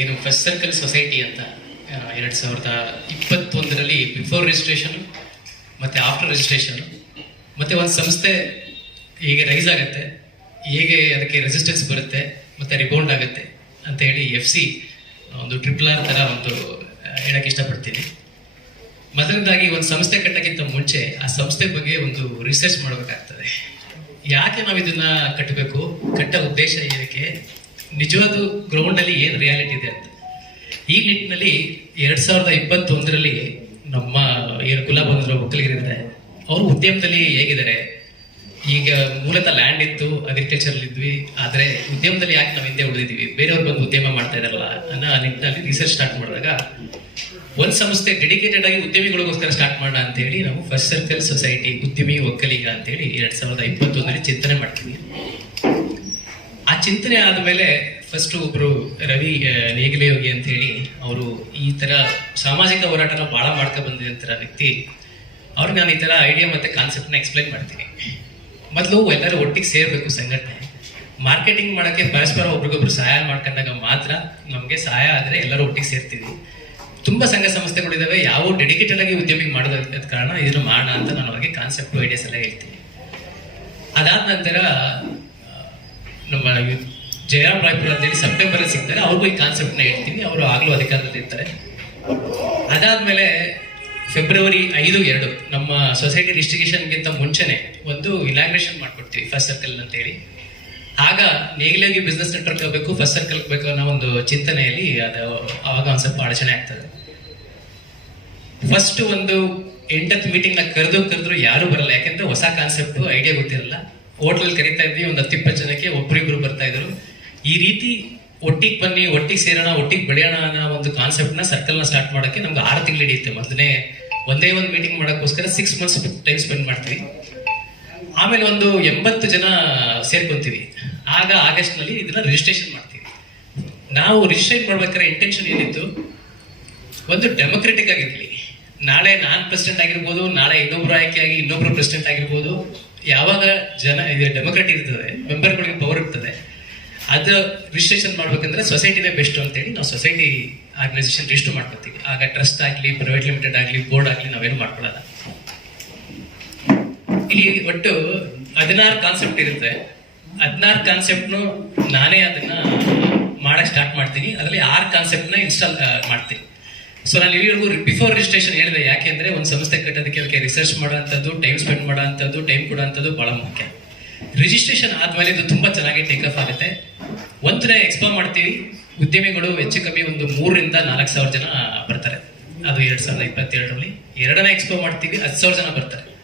ಏನು first circle society ಅಂತ ಎರಡು ಸಾವಿರದ ಇಪ್ಪತ್ತೊಂದರಲ್ಲಿ ಬಿಫೋರ್ ರಿಜಿಸ್ಟ್ರೇಷನ್ ಮತ್ತು ಆಫ್ಟರ್ ರಿಜಿಸ್ಟ್ರೇಷನ್ ಮತ್ತು ಒಂದು ಸಂಸ್ಥೆ ಹೇಗೆ ರೈಸ್ ಆಗುತ್ತೆ, ಹೇಗೆ ಅದಕ್ಕೆ ರೆಸಿಸ್ಟೆನ್ಸ್ ಬರುತ್ತೆ, ಮತ್ತು ರಿಬೌಂಡ್ ಆಗುತ್ತೆ ಅಂತ ಹೇಳಿ ಎಫ್ ಸಿ ಒಂದು ಟ್ರಿಪಲ್ ಆರ್ ಥರ ಒಂದು ಹೇಳಕ್ಕೆ ಇಷ್ಟಪಡ್ತೀನಿ. ಮೊದಲನೇದಾಗಿ ಒಂದು ಸಂಸ್ಥೆ ಕಟ್ಟಕ್ಕಿಂತ ಮುಂಚೆ ಆ ಸಂಸ್ಥೆ ಬಗ್ಗೆ ಒಂದು ರಿಸರ್ಚ್ ಮಾಡಬೇಕಾಗ್ತದೆ. ಯಾಕೆ ನಾವು ಇದನ್ನ ಕಟ್ಟಬೇಕು? ಕಟ್ಟ ಉದ್ದೇಶ ಏನಕ್ಕೆ? ನಿಜವಾದ ಗ್ರೌಂಡ್ ಅಲ್ಲಿ ಏನು ರಿಯಾಲಿಟಿ ಇದೆ ಅಂತ. ಈ ನಿಟ್ಟಿನಲ್ಲಿ ಎರಡ್ ಸಾವಿರದ ಇಪ್ಪತ್ತೊಂದರಲ್ಲಿ ನಮ್ಮ ಏನು ಕುಲಬಂಧುರು ಒಕ್ಕಲಿಗರಿಂದ ಅವರು ಉದ್ಯಮದಲ್ಲಿ ಹೇಗಿದ್ದಾರೆ? ಈಗ ಮೂಲತಃ ಲ್ಯಾಂಡ್ ಇತ್ತು ಅಗ್ರಿಕಲ್ಚರ್ ಇದ್ವಿ. ಆದರೆ ಉದ್ಯಮದಲ್ಲಿ ಯಾಕೆ ನಾವು ಹಿಂದೆ ಉಳಿದಿದ್ವಿ? ಬೇರೆಯವ್ರು ಬಂದು ಉದ್ಯಮ ಮಾಡ್ತಾ ಇದಾರಲ್ಲ ಅನ್ನೋ ನಿಟ್ಟಿನಲ್ಲಿ ರಿಸರ್ಚ್ ಸ್ಟಾರ್ಟ್ ಮಾಡಿದಾಗ ಒಂದು ಸಂಸ್ಥೆ ಡೆಡಿಕೇಟೆಡ್ ಆಗಿ ಉದ್ಯಮಿಗಳಿಗೋಸ್ಕರ ಸ್ಟಾರ್ಟ್ ಮಾಡೋಣ ಅಂತ ಹೇಳಿ ನಾವು ಫಸ್ಟ್ ಸರ್ಕಲ್ ಸೊಸೈಟಿ ಉದ್ಯಮಿ, ಒಕ್ಕಲಿಗ ಅಂತ ಹೇಳಿ ಎರಡ್ ಸಾವಿರದ ಇಪ್ಪತ್ತೊಂದರಲ್ಲಿ ಚಿಂತನೆ ಮಾಡ್ತೀವಿ. ಆ ಚಿಂತನೆ ಆದಮೇಲೆ ಫಸ್ಟ್ ಒಬ್ರು ರವಿ ನೇಗಿಲೆ ಯೋಗಿ ಅಂತ ಹೇಳಿ ಅವರು ಈ ತರ ಸಾಮಾಜಿಕ ಹೋರಾಟನ ಬಹಳ ಮಾಡ್ಕೊಂಡು ಬಂದಿದಂತರ ವ್ಯಕ್ತಿ. ಅವ್ರಿಗೆ ನಾನು ಈ ತರ ಐಡಿಯಾ ಮತ್ತೆ ಕಾನ್ಸೆಪ್ಟ್ನ ಎಕ್ಸ್ಪ್ಲೈನ್ ಮಾಡ್ತೀನಿ. ಮೊದಲು ಎಲ್ಲರೂ ಒಟ್ಟಿಗೆ ಸೇರ್ಬೇಕು ಸಂಘಟನೆ. ಮಾರ್ಕೆಟಿಂಗ್ ಮಾಡಕ್ಕೆ ಪರಸ್ಪರ ಒಬ್ರಿಗೊಬ್ರು ಸಹಾಯ ಮಾಡ್ಕೊಂಡಾಗ ಮಾತ್ರ ನಮಗೆ ಸಹಾಯ ಆದ್ರೆ ಎಲ್ಲರೂ ಒಟ್ಟಿಗೆ ಸೇರ್ತೀವಿ. ತುಂಬಾ ಸಂಘ ಸಂಸ್ಥೆಗಳಿದಾವೆ, ಯಾವ ಡೆಡಿಕೇಟೆಡ್ ಆಗಿ ಉದ್ಯಮಿಗೆ ಮಾಡೋದ ಕಾರಣ ಇದನ್ನು ಮಾಡೋಣ ಅಂತ ನಾನು ಅವ್ರಿಗೆ ಕಾನ್ಸೆಪ್ಟ್ ಐಡಿಯಾಸ್ ಎಲ್ಲ ಹೇಳ್ತೀನಿ. ಅದಾದ ನಂತರ ನಮ್ಮ ಜಯರಾಮ್ ರಾಯ್ಪುರ್ ಅಂತೇಳಿ ಸೆಪ್ಟೆಂಬರ್ ಸಿಗ್ತಾರೆ. ಅವ್ರಿಗೂ ಈ ಕಾನ್ಸೆಪ್ಟ್ನ ಹೇಳ್ತೀನಿ. ಅವರು ಆಗ್ಲೂ ಅಧಿಕಾರದಲ್ಲಿ ಇರ್ತಾರೆ. ಅದಾದ್ಮೇಲೆ ಫೆಬ್ರವರಿ ಐದು, ಎರಡು ನಮ್ಮ ಸೊಸೈಟಿ ರಿಜಿಸ್ಟ್ರೇಷನ್ಗಿಂತ ಮುಂಚೆನೆ ಒಂದು ಇನಾಗ್ರೇಷನ್ ಮಾಡ್ಕೊಡ್ತೀವಿ ಫಸ್ಟ್ ಸರ್ಕಲ್ ಅಂತ ಹೇಳಿ ಆಗ ನೇಗಿಲಾಗಿ ಬಿಸ್ನೆಸ್ ನೆಟ್ವರ್ಕ್ ಆಗಬೇಕು ಫಸ್ಟ್ ಸರ್ಕಲ್ ಬೇಕು ಅನ್ನೋ ಒಂದು ಚಿಂತನೆಯಲ್ಲಿ ಅದು ಅವಾಗ ಒಂದ್ ಸ್ವಲ್ಪ ಅಡಚಣೆ ಆಗ್ತದೆ. ಫಸ್ಟ್ ಒಂದು ಎಂಟತ್ತು ಮೀಟಿಂಗ್ನ ಕರೆದು ಕರೆದ್ರು ಯಾರು ಬರಲ್ಲ. ಯಾಕೆಂದ್ರೆ ಹೊಸ ಕಾನ್ಸೆಪ್ಟ್ ಐಡಿಯಾ ಗೊತ್ತಿರಲ್ಲ. ಹೋಟ್ಲಲ್ಲಿ ಕರಿತಾ ಇದ್ವಿ, ಒಂದು ಹತ್ತಿಪ್ಪತ್ತು ಜನಕ್ಕೆ ಒಬ್ರಿಬ್ರು ಬರ್ತಾ ಇದ್ರು. ಈ ರೀತಿ ಒಟ್ಟಿಗೆ ಬನ್ನಿ, ಒಟ್ಟಿಗೆ ಸೇರೋಣ, ಒಟ್ಟಿಗೆ ಬೆಳೆಯೋಣ ಅನ್ನೋ ಒಂದು ಕಾನ್ಸೆಪ್ಟ್ನ ಸರ್ಕಲ್ನ ಸ್ಟಾರ್ಟ್ ಮಾಡಕ್ಕೆ ನಮ್ಗೆ ಆರು ತಿಂಗಳು ಹಿಡಿಯುತ್ತೆ. ಮೊದಲನೇ ಒಂದೇ ಒಂದು ಮೀಟಿಂಗ್ ಮಾಡೋಕ್ಕೋಸ್ಕರ ಸಿಕ್ಸ್ ಮಂತ್ಸ್ ಟೈಮ್ ಸ್ಪೆಂಡ್ ಮಾಡ್ತೀವಿ. ಆಮೇಲೆ ಒಂದು ಎಂಬತ್ತು ಜನ ಸೇರ್ಕೊಂತೀವಿ. ಆಗ ಆಗಸ್ಟ್ನಲ್ಲಿ ಇದನ್ನ ರಿಜಿಸ್ಟ್ರೇಷನ್ ಮಾಡ್ತೀವಿ. ನಾವು ರಿಜಿಸ್ಟ್ರೇಟ್ ಮಾಡ್ಬೇಕಾದ್ರೆ ಇಂಟೆನ್ಷನ್ ಏನಿತ್ತು? ಒಂದು ಡೆಮೊಕ್ರೆಟಿಕ್ ಆಗಿರಲಿ. ನಾಳೆ ನಾನ್ ಪ್ರೆಸಿಡೆಂಟ್ ಆಗಿರ್ಬೋದು, ನಾಳೆ ಇನ್ನೊಬ್ರು ಆಗಿ ಇನ್ನೊಬ್ರು ಪ್ರೆಸಿಡೆಂಟ್ ಆಗಿರ್ಬೋದು ಯಾವಾಗ ಜನ ಇದು ಡೆಮೊಕ್ರೆಟ್ ಇರ್ತದೆ ಮೆಂಬರ್ಗಳಿಗೆ ಪವರ್ ಇರ್ತದೆ ಅದು ರಿಜಿಸ್ಟ್ರೇಷನ್ ಮಾಡ್ಬೇಕಂದ್ರೆ ಸೊಸೈಟಿನೇ ಬೆಸ್ಟ್ ಅಂತೇಳಿ ನಾವು ಸೊಸೈಟಿ ಆರ್ಗನೈಸೇಷನ್ ರಿಜಿಸ್ಟರ್ ಮಾಡ್ಕೊತೀವಿ. ಆಗ ಟ್ರಸ್ಟ್ ಆಗಲಿ ಪ್ರೈವೇಟ್ ಲಿಮಿಟೆಡ್ ಆಗಲಿ ಬೋರ್ಡ್ ಆಗಲಿ ನಾವೇನು ಮಾಡ್ಕೊಳ್ಳಲ್ಲ ಇಲ್ಲಿ ಒಟ್ಟು ಹದಿನಾರು ಕಾನ್ಸೆಪ್ಟ್ ಇರುತ್ತೆ. ಹದಿನಾರು ಕಾನ್ಸೆಪ್ಟ್ನು ನಾನೇ ಅದನ್ನ ಮಾಡಕ್ಕೆ ಸ್ಟಾರ್ಟ್ ಮಾಡ್ತೀನಿ. ಅದರಲ್ಲಿ ಆರು ಕಾನ್ಸೆಪ್ಟ್ನ ಇನ್ಸ್ಟಾಲ್ ಮಾಡ್ತೀನಿ. ಸೊ ನಾನು ಇಲ್ಲಿವರೆಗೂ ಬಿಫೋರ್ ರಿಜಿಸ್ಟ್ರೇಷನ್ ಹೇಳಿದೆ. ಯಾಕೆಂದ್ರೆ ಒಂದು ಸಂಸ್ಥೆ ಕಟ್ಟೋದಕ್ಕೆ ಅದಕ್ಕೆ ರಿಸರ್ಚ್ ಮಾಡೋಂಥದ್ದು ಟೈಮ್ ಸ್ಪೆಂಡ್ ಮಾಡೋಂಥದ್ದು ಟೈಮ್ ಕೊಡೋಂಥದ್ದು ಬಹಳ ಮುಖ್ಯ. ರಿಜಿಸ್ಟ್ರೇಷನ್ ಆದ್ಮೇಲೆ ಇದು ತುಂಬಾ ಚೆನ್ನಾಗಿ ಟೇಕ್ ಆಫ್ ಆಗುತ್ತೆ. ಒಂದು ದಿನ ಎಕ್ಸ್ಪೋ ಮಾಡ್ತೀವಿ. ಉದ್ಯಮಿಗಳು ಹೆಚ್ಚು ಕಮ್ಮಿ ಒಂದು ಮೂರರಿಂದ ನಾಲ್ಕು ಸಾವಿರ ಜನ ಬರ್ತಾರೆ. ಅದು ಎರಡ್ ಸಾವಿರದ ಇಪ್ಪತ್ತೆರಡರಲ್ಲಿ. ಎರಡನೇ ಎಕ್ಸ್ಪೋ ಮಾಡ್ತೀವಿ, ಹತ್ತು ಸಾವಿರ ಜನ ಬರ್ತಾರೆ.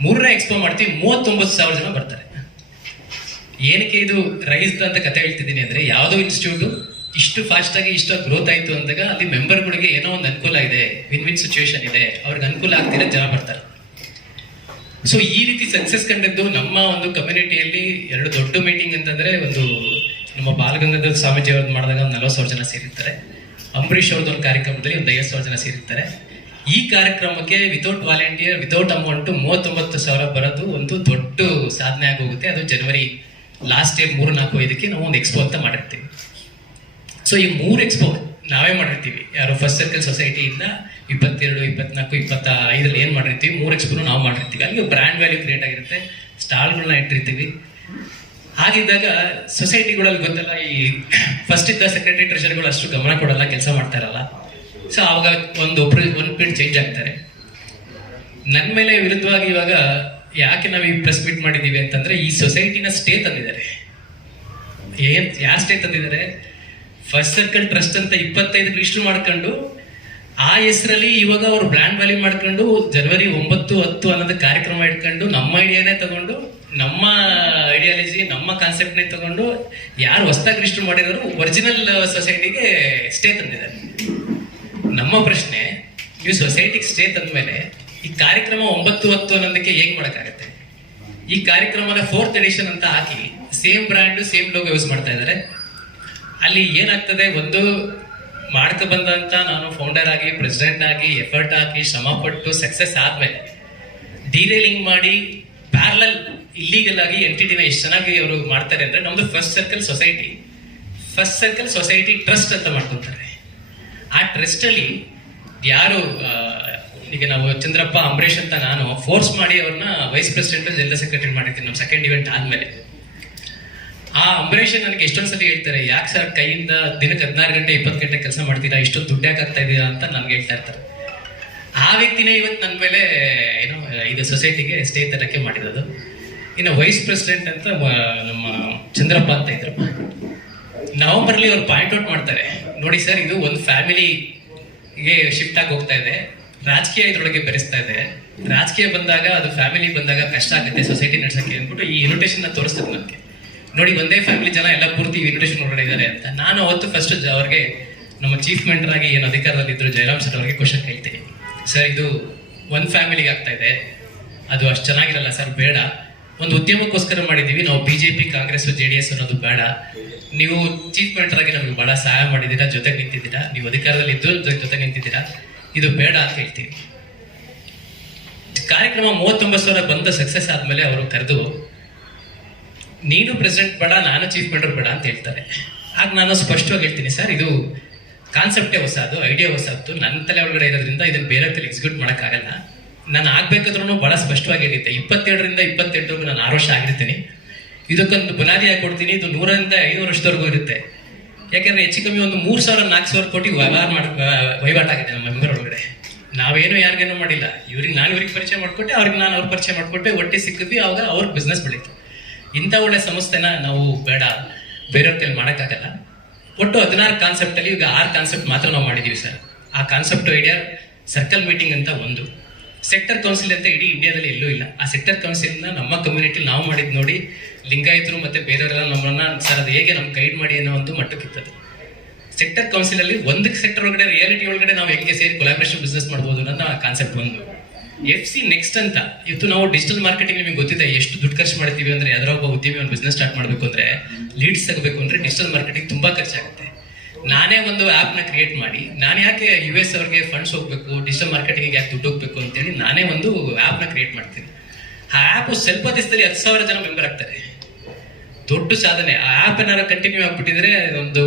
ಮೂರನೇ ಎಕ್ಸ್ಪೋ ಮಾಡ್ತೀವಿ, ಮೂವತ್ತೊಂಬತ್ತು ಸಾವಿರ ಜನ ಬರ್ತಾರೆ. ಏನಕ್ಕೆ ಇದು ರೈಸ್ ಅಂತ ಕತೆ ಹೇಳ್ತಿದ್ದೀನಿ ಅಂದ್ರೆ, ಯಾವುದೋ ಇನ್ಸ್ಟಿಟ್ಯೂಟ್ ಇಷ್ಟು ಫಾಸ್ಟ್ ಆಗಿ ಇಷ್ಟು ಗ್ರೋತ್ ಆಯ್ತು ಅಂದಾಗ ಅಲ್ಲಿ ಮೆಂಬರ್ಗಳಿಗೆ ಏನೋ ಒಂದು ಅನುಕೂಲ ಇದೆ ವಿನ್ ವಿನ್ ಸಿಚುವೇಶನ್ ಇದೆ, ಅವ್ರಿಗೆ ಅನುಕೂಲ ಆಗ್ತಿರೋ ಜನ ಬರ್ತಾರೆ. ಸೊ ಈ ರೀತಿ ಸಕ್ಸಸ್ ಕಂಡದ್ದು ನಮ್ಮ ಒಂದು ಕಮ್ಯುನಿಟಿಯಲ್ಲಿ ಎರಡು ದೊಡ್ಡ ಮೀಟಿಂಗ್ ಅಂತಂದ್ರೆ ಒಂದು ನಮ್ಮ ಬಾಲಗಂಗಾಧರ ಸ್ವಾಮೀಜಿ ಅವ್ರದ್ದು ಮಾಡಿದಾಗ ಒಂದು ನಲವತ್ತು ಸಾವಿರ ಜನ ಸೇರಿರ್ತಾರೆ. ಅಂಬರೀಷ್ ಅವ್ರದ್ದು ಒಂದು ಕಾರ್ಯಕ್ರಮದಲ್ಲಿ ಒಂದು ಐವತ್ತು ಸಾವಿರ ಜನ ಸೇರಿರ್ತಾರೆ. ಈ ಕಾರ್ಯಕ್ರಮಕ್ಕೆ ವಿತೌಟ್ ವಾಲಂಟಿಯರ್ ವಿತೌಟ್ ಅಮೌಂಟ್ ಮೂವತ್ತೊಂಬತ್ತು ಸಾವಿರ ಬರೋದು ಒಂದು ದೊಡ್ಡ ಸಾಧನೆ ಆಗೋಗುತ್ತೆ. ಅದು ಜನವರಿ ಲಾಸ್ಟ್ ಇಯರ್ ಮೂರು ನಾಲ್ಕು ಐದಕ್ಕೆ ನಾವು ಒಂದು ಎಕ್ಸ್ಪೋ ಅಂತ ಮಾಡಿರ್ತೀವಿ. ಸೊ ಈ ಮೂರು ಎಕ್ಸ್ಪೋ ನಾವೇ ಮಾಡಿರ್ತೀವಿ. ಯಾರು ಫಸ್ಟ್ ಸರ್ಕಲ್ ಸೊಸೈಟಿ ಇಂದ ಇಪ್ಪತ್ತೆರಡು, ಇಪ್ಪತ್ನಾಲ್ಕು ಇಪ್ಪತ್ತ ಐದರಲ್ಲಿ ಏನು ಮಾಡಿರ್ತೀವಿ, ಮೂರು ಎಕ್ಸ್ಪೋನು ನಾವು ಮಾಡಿರ್ತೀವಿ. ಅಲ್ಲಿ ಬ್ರ್ಯಾಂಡ್ ವ್ಯಾಲ್ಯೂ ಕ್ರಿಯೇಟ್ ಆಗಿರುತ್ತೆ. ಸ್ಟಾಲ್ಗಳನ್ನ ಇಟ್ಟಿರ್ತೀವಿ. ಹಾಗಿದ್ದಾಗ ಸೊಸೈಟಿಗಳಲ್ಲಿ ಗೊತ್ತಲ್ಲ, ಈ ಫಸ್ಟ್ ಇದ್ದ ಸೆಕ್ರೆಟರಿ ಟ್ರೆಷರ್ಗಳು ಅಷ್ಟು ಗಮನ ಕೊಡಲ್ಲ, ಕೆಲಸ ಮಾಡ್ತಾ ಇರಲ್ಲ. ಸೊ ಆವಾಗ ಒಂದು ಒಬ್ರು ಒಂದು ಪೀಡ್ ಚೇಂಜ್ ಆಗ್ತಾರೆ. ನನ್ನ ಮೇಲೆ ವಿರುದ್ಧವಾಗಿ ಇವಾಗ ಯಾಕೆ ನಾವು ಈ ಪ್ರೆಸ್ ಮೀಟ್ ಮಾಡಿದೀವಿ ಅಂತಂದ್ರೆ, ಈ ಸೊಸೈಟಿನ ಸ್ಟೇ ತಂದಿದ್ದಾರೆ. ಏನ್, ಯಾರು ಸ್ಟೇ ತಂದಿದ್ದಾರೆ? ಫಸ್ಟ್ ಸರ್ಕಲ್ ಟ್ರಸ್ಟ್ ಅಂತ ಇಪ್ಪತ್ತೈದು ರಿಜಿಸ್ಟರ್ ಮಾಡ್ಕೊಂಡು, ಆ ಹೆಸರಲ್ಲಿ ಇವಾಗ ಅವರು ಬ್ರ್ಯಾಂಡ್ ವ್ಯಾಲ್ಯೂ ಮಾಡ್ಕೊಂಡು ಜನವರಿ ಒಂಬತ್ತು ಹತ್ತು ಅನ್ನೋದು ಕಾರ್ಯಕ್ರಮ ಇಟ್ಕೊಂಡು, ನಮ್ಮ ಐಡಿಯಾನೇ ತಗೊಂಡು, ನಮ್ಮ ಐಡಿಯಾಲಜಿ ನಮ್ಮ ಕಾನ್ಸೆಪ್ಟ್ನೇ ತಗೊಂಡು, ಯಾರು ಹೊಸದಾಗಿ ರಿಜಿಸ್ಟರ್ ಮಾಡಿರೋರು ಒರಿಜಿನಲ್ ಸೊಸೈಟಿಗೆ ಸ್ಟೇ ತಂದಿದ್ದಾರೆ. ನಮ್ಮ ಪ್ರಶ್ನೆ ನೀವು ಸೊಸೈಟಿಗೆ ಸ್ಟೇ ತಂದ್ಮೇಲೆ, ಈ ಕಾರ್ಯಕ್ರಮ ಒಂಬತ್ತು ಹತ್ತು ಅನ್ನೋದಕ್ಕೆ ಹೇಗೆ ಮಾಡೋಕ್ಕಾಗತ್ತೆ? ಈ ಕಾರ್ಯಕ್ರಮನ ಫೋರ್ತ್ ಎಡಿಷನ್ ಅಂತ ಹಾಕಿ same brand same logo use ಮಾಡ್ತಾ ಇದ್ದಾರೆ. ಅಲ್ಲಿ ಏನಾಗ್ತದೆ? ಒಂದು ಮಾಡ್ತಾ ಬಂದಂತ ನಾನು ಫೌಂಡರ್ ಆಗಿ ಪ್ರೆಸಿಡೆಂಟ್ ಆಗಿ ಎಫರ್ಟ್ ಹಾಕಿ, ಶ್ರಮ ಪಟ್ಟು ಸಕ್ಸಸ್ ಆದ್ಮೇಲೆ ಡೀರೇಲಿಂಗ್ ಮಾಡಿ ಪ್ಯಾರಲಲ್ ಇಲ್ಲೀಗಲ್ ಆಗಿ ಎಂಟಿಟಿನ ಎಷ್ಟು ಚೆನ್ನಾಗಿ ಅವರು ಮಾಡ್ತಾರೆ ಅಂದ್ರೆ ನಮ್ದು first circle society first circle society trust ಅಂತ ಮಾಡ್ಕೊತಾರೆ. ಆ ಟ್ರಸ್ಟ್ ಅಲ್ಲಿ ಯಾರು ಈಗ ನಾವು ಚಂದ್ರಪ್ಪ ಅಂಬರೀಶ್ ಅಂತ ನಾನು ಫೋರ್ಸ್ ಮಾಡಿ ಅವ್ರನ್ನ ವೈಸ್ ಪ್ರೆಸಿಡೆಂಟ್ ಜನರಲ್ ಸೆಕ್ರೆಟರಿ ಮಾಡಿದ್ದೀನಿ ನಮ್ಮ ಸೆಕೆಂಡ್ ಇವೆಂಟ್ ಆದ್ಮೇಲೆ. ಆ ಅಂಬರೀಷ್ ನನಗೆ ಎಷ್ಟೊಂದ್ ಸಲ ಹೇಳ್ತಾರೆ, ಯಾಕೆ ಸರ್ ಕೈಯಿಂದ ದಿನಕ್ಕೆ ಹದಿನಾರು ಗಂಟೆ, ಇಪ್ಪತ್ತು ಗಂಟೆ ಕೆಲಸ ಮಾಡ್ತೀರಾ? ಇಷ್ಟೊಂದು ದುಡ್ಡು ಯಾಕೆ ಆಗ್ತಾ ಇದೀರಾ? ಅಂತ ನನ್ಗೆ ಹೇಳ್ತಾ ಇರ್ತಾರೆ. ಆ ವ್ಯಕ್ತಿನೇ ಇವತ್ತು ನನ್ನ ಮೇಲೆ, ಏನೋ, ಇದು ಸೊಸೈಟಿಗೆ ಸ್ಟೇ ತರಕ್ಕೆ ಮಾಡಿರೋದು. ಇನ್ನು ವೈಸ್ ಪ್ರೆಸಿಡೆಂಟ್ ಅಂತ ನಮ್ಮ ಚಂದ್ರಪ್ಪ ಅಂತ ಇದ್ರು. ನವಂಬರ್ಲಿ ಅವ್ರು ಪಾಯಿಂಟ್ ಔಟ್ ಮಾಡ್ತಾರೆ. ನೋಡಿ ಸರ್, ಇದು ಒಂದು ಫ್ಯಾಮಿಲಿಗೆ ಶಿಫ್ಟ್ ಆಗಿ ಹೋಗ್ತಾ ಇದೆ. ರಾಜಕೀಯ ಇದ್ರೊಳಗೆ ಬೆರೆಸ್ತಾ ಇದೆ. ರಾಜಕೀಯ ಬಂದಾಗ, ಅದು ಫ್ಯಾಮಿಲಿ ಬಂದಾಗ ಕಷ್ಟ ಆಗುತ್ತೆ, ಸೊಸೈಟಿ ನಡ್ಸಕ್ಕೆ ಅಂದ್ಬಿಟ್ಟು ಈ ಇನ್ವಿಟೇಷನ್ ತೋರಿಸ್ತದೆ ನನಗೆ. ನೋಡಿ, ಒಂದೇ ಫ್ಯಾಮಿಲಿ ಜನ ಎಲ್ಲ ಪೂರ್ತಿ ಇನ್ವಿಟೇಷನ್ ಹೊರಗಡೆ ಇದ್ದಾರೆ ಅಂತ. ನಾನು ಅವತ್ತು ಫಸ್ಟ್ ಅವ್ರಿಗೆ, ನಮ್ಮ ಚೀಫ್ ಮೆಂಟರ್ ಆಗಿ ಏನು ಅಧಿಕಾರದಲ್ಲಿ ಇದ್ರು ಜಯರಾಮ್ ಸರ್ ಅವರಿಗೆ ಕ್ವಶನ್ ಕೇಳ್ತೀನಿ. ಸರ್ ಇದು ಒಂದು ಫ್ಯಾಮಿಲಿಗೆ ಆಗ್ತಾ ಇದೆ. ಅದು ಅಷ್ಟು ಚೆನ್ನಾಗಿರಲ್ಲ ಸರ್ ಬೇಡ. ಒಂದು ಉದ್ಯಮಕ್ಕೋಸ್ಕರ ಮಾಡಿದ್ದೀವಿ. ನಾವು BJP Congress J D S ಅನ್ನೋದು ಬೇಡ. ನೀವು ಚೀಫ್ ಮಿನಿಸ್ಟರ್ ಆಗಿ ನಮಗೆ ಬಹಳ ಸಹಾಯ ಮಾಡಿದ್ದೀರಾ, ಜೊತೆಗೆ ನಿಂತಿದ್ದೀರಾ? ನೀವು ಅಧಿಕಾರದಲ್ಲಿ ಇದ್ದು ಜೊತೆ ನಿಂತಿದ್ದೀರಾ? ಇದು ಬೇಡ ಅಂತ ಹೇಳ್ತೀವಿ ಕಾರ್ಯಕ್ರಮ ಮೂವತ್ತೊಂಬತ್ತು ಸಾವಿರ ಬಂದ ಸಕ್ಸಸ್ ಆದಮೇಲೆ ಅವರು ಕರೆದು ನೀನು ಪ್ರೆಸಿಡೆಂಟ್ ಬೇಡ, ನಾನು ಚೀಫ್ ಮಿನಿಸ್ಟರ್ ಬೇಡ ಅಂತ ಹೇಳ್ತಾರೆ. ಆಗ ನಾನು ಸ್ಪಷ್ಟವಾಗಿ ಹೇಳ್ತೀನಿ, ಸರ್, ಇದು ಕಾನ್ಸೆಪ್ಟೇ ಹೊಸದು ಐಡಿಯಾ ಹೊಸದು. ನನ್ನ ತಲೆ ಒಳಗಡೆ ಇರೋದ್ರಿಂದ ಇದನ್ನು ಬೇರೆ ತಲೆ ಎಕ್ಸಿಕ್ಯೂಟ್ ಮಾಡೋಕ್ಕಾಗಲ್ಲ. ನಾನು ಆಗ್ಬೇಕಾದ್ರೂ ಬಹಳ ಸ್ಪಷ್ಟವಾಗಿ ಹೇಳಿದ್ದೆ. ಇಪ್ಪತ್ತೇಳರಿಂದ ಇಪ್ಪತ್ತೆಂಟರಿಗೂ ನಾನು ಆರು ವರ್ಷ ಆಗಿರ್ತೀನಿ. ಇದಕ್ಕೊಂದು ಬುನಾದಿ ಹಾಕೊಡ್ತೀನಿ. ಇದು ನೂರರಿಂದ ಐನೂರು ವರ್ಷದವರೆಗೂ ಇರುತ್ತೆ. ಯಾಕಂದ್ರೆ ಹೆಚ್ಚು ಕಮ್ಮಿ ಒಂದು ಮೂರು ಸಾವಿರ, ನಾಲ್ಕು ಸಾವಿರ ಕೋಟಿ ವ್ಯವಹಾರ ಮಾಡ ವಹಿವಾಟಾಗಿದೆ ನಮ್ಮ ಮೆಂಬರ್ ಒಳಗಡೆ. ನಾವೇನು ಯಾರಿಗೇನು ಮಾಡಿಲ್ಲ. ಇವ್ರಿಗೆ, ನಾನು ಇವ್ರಿಗೆ ಪರಿಚಯ ಮಾಡಿಕೊಟ್ಟೆ, ಅವ್ರಿಗೆ ನಾನು ಅವ್ರ ಪರಿಚಯ ಮಾಡಿಕೊಟ್ಟೆ. ಒಟ್ಟಿ ಸಿಕ್ಕಿದ್ವಿ, ಅವಾಗ ಅವ್ರ ಬಿಸ್ನೆಸ್ ಬೆಳೀತು. ಇಂಥ ಒಳ್ಳೆ ಸಂಸ್ಥೆನ ನಾವು ಬೇಡ, ಬೇರೆಯವ್ರ ಕೈಲಿ ಮಾಡೋಕ್ಕಾಗಲ್ಲ. ಒಟ್ಟು ಹದಿನಾರು ಕಾನ್ಸೆಪ್ಟ್ ಅಲ್ಲಿ ಈಗ ಆರು ಕಾನ್ಸೆಪ್ಟ್ ಮಾತ್ರ ನಾವು ಮಾಡಿದೀವಿ ಸರ್. ಆ ಕಾನ್ಸೆಪ್ಟ್ ಐಡಿಯಾ ಸರ್ಕಲ್ ಮೀಟಿಂಗ್ ಅಂತ ಒಂದು. ಸೆಕ್ಟರ್ ಕೌನ್ಸಿಲ್ ಅಂತ ಇಡೀ ಇಂಡಿಯಾದಲ್ಲಿ ಎಲ್ಲೂ ಇಲ್ಲ. ಆ ಸೆಕ್ಟರ್ ಕೌನ್ಸಿಲ್ನ ನಮ್ಮ ಕಮ್ಯುನಿಟಿ ನಾವು ಮಾಡಿದ್ ನೋಡಿ ಲಿಂಗಾಯತರು ಮತ್ತೆ ಬೇರೆಯವರೆಲ್ಲ ನಮ್ಮನ್ನ, ಸರ್, ಅದು ಹೇಗೆ ನಮ್ಗೆ ಗೈಡ್ ಮಾಡಿ ಅನ್ನೋ ಒಂದು ಮಟ್ಟಕ್ಕಿತ್ತದು ಸೆಕ್ಟರ್ ಕೌನ್ಸಿಲ್ ಅಲ್ಲಿ ಒಂದು ಸೆಕ್ಟರ್ ಒಳಗಡೆ ರಿಯಾಲಿಟಿ ಒಳಗಡೆ ನಾವು ಹೆಂಗೆ ಸೇರಿ ಕೊಲಾಬ್ರೇಷನ್ ಬಿಸ್ನೆಸ್ ಮಾಡ್ಬೋದು ಅನ್ನೋ ಕಾನ್ಸೆಪ್ಟ್ ಒಂದು. ಎಫ್ ಸಿ ನೆಕ್ಸ್ಟ್ ಅಂತ, ಇವತ್ತು ನಾವು ಡಿಜಿಟಲ್ ಮಾರ್ಕೆಟಿಂಗ್ ನಿಮಗೆ ಗೊತ್ತಿದೆ ಎಷ್ಟು ದುಡ್ಡು ಖರ್ಚು ಮಾಡ್ತೀವಿ ಅಂದ್ರೆ ಯಾವ್ದಾರ ಒಬ್ಬ ಉದ್ಯಮಿ ಒಂದು ಬಿಸ್ನೆಸ್ ಸ್ಟಾರ್ಟ್ ಮಾಡಬೇಕು ಅಂದ್ರೆ ಲೀಡ್ಸ್ ತಗೋಬೇಕು ಅಂದ್ರೆ ಡಿಜಿಟಲ್ ಮಾರ್ಕೆಟಿಂಗ್ ತುಂಬಾ ಖರ್ಚಾಗುತ್ತೆ ನಾನೇ ಒಂದು ಆಪ್ನ ಕ್ರಿಯೇಟ್ ಮಾಡಿ, ನಾನು ಯಾಕೆ ಯು ಎಸ್ ಅವ್ರಿಗೆ ಫಂಡ್ಸ್ ಹೋಗ್ಬೇಕು ಡಿಜಿಟಲ್ ಮಾರ್ಕೆಟಿಂಗ್ ಯಾಕೆ ದುಡ್ಡು ಹೋಗ್ಬೇಕು ಅಂತೇಳಿ ನಾನೇ ಒಂದು ಆಪ್ನ ಕ್ರಿಯೇಟ್ ಮಾಡ್ತೀನಿ. ಆ ಆಪ್ ಸ್ವಲ್ಪ ದಿವಸದಲ್ಲಿ ಹತ್ತು ಸಾವಿರ ಜನ ಮೆಂಬರ್ ಆಗ್ತಾರೆ. ದೊಡ್ಡ ಸಾಧನೆ. ಆ ಆಪ್ ಏನಾರ ಕಂಟಿನ್ಯೂ ಆಗ್ಬಿಟ್ಟಿದ್ರೆ ಒಂದು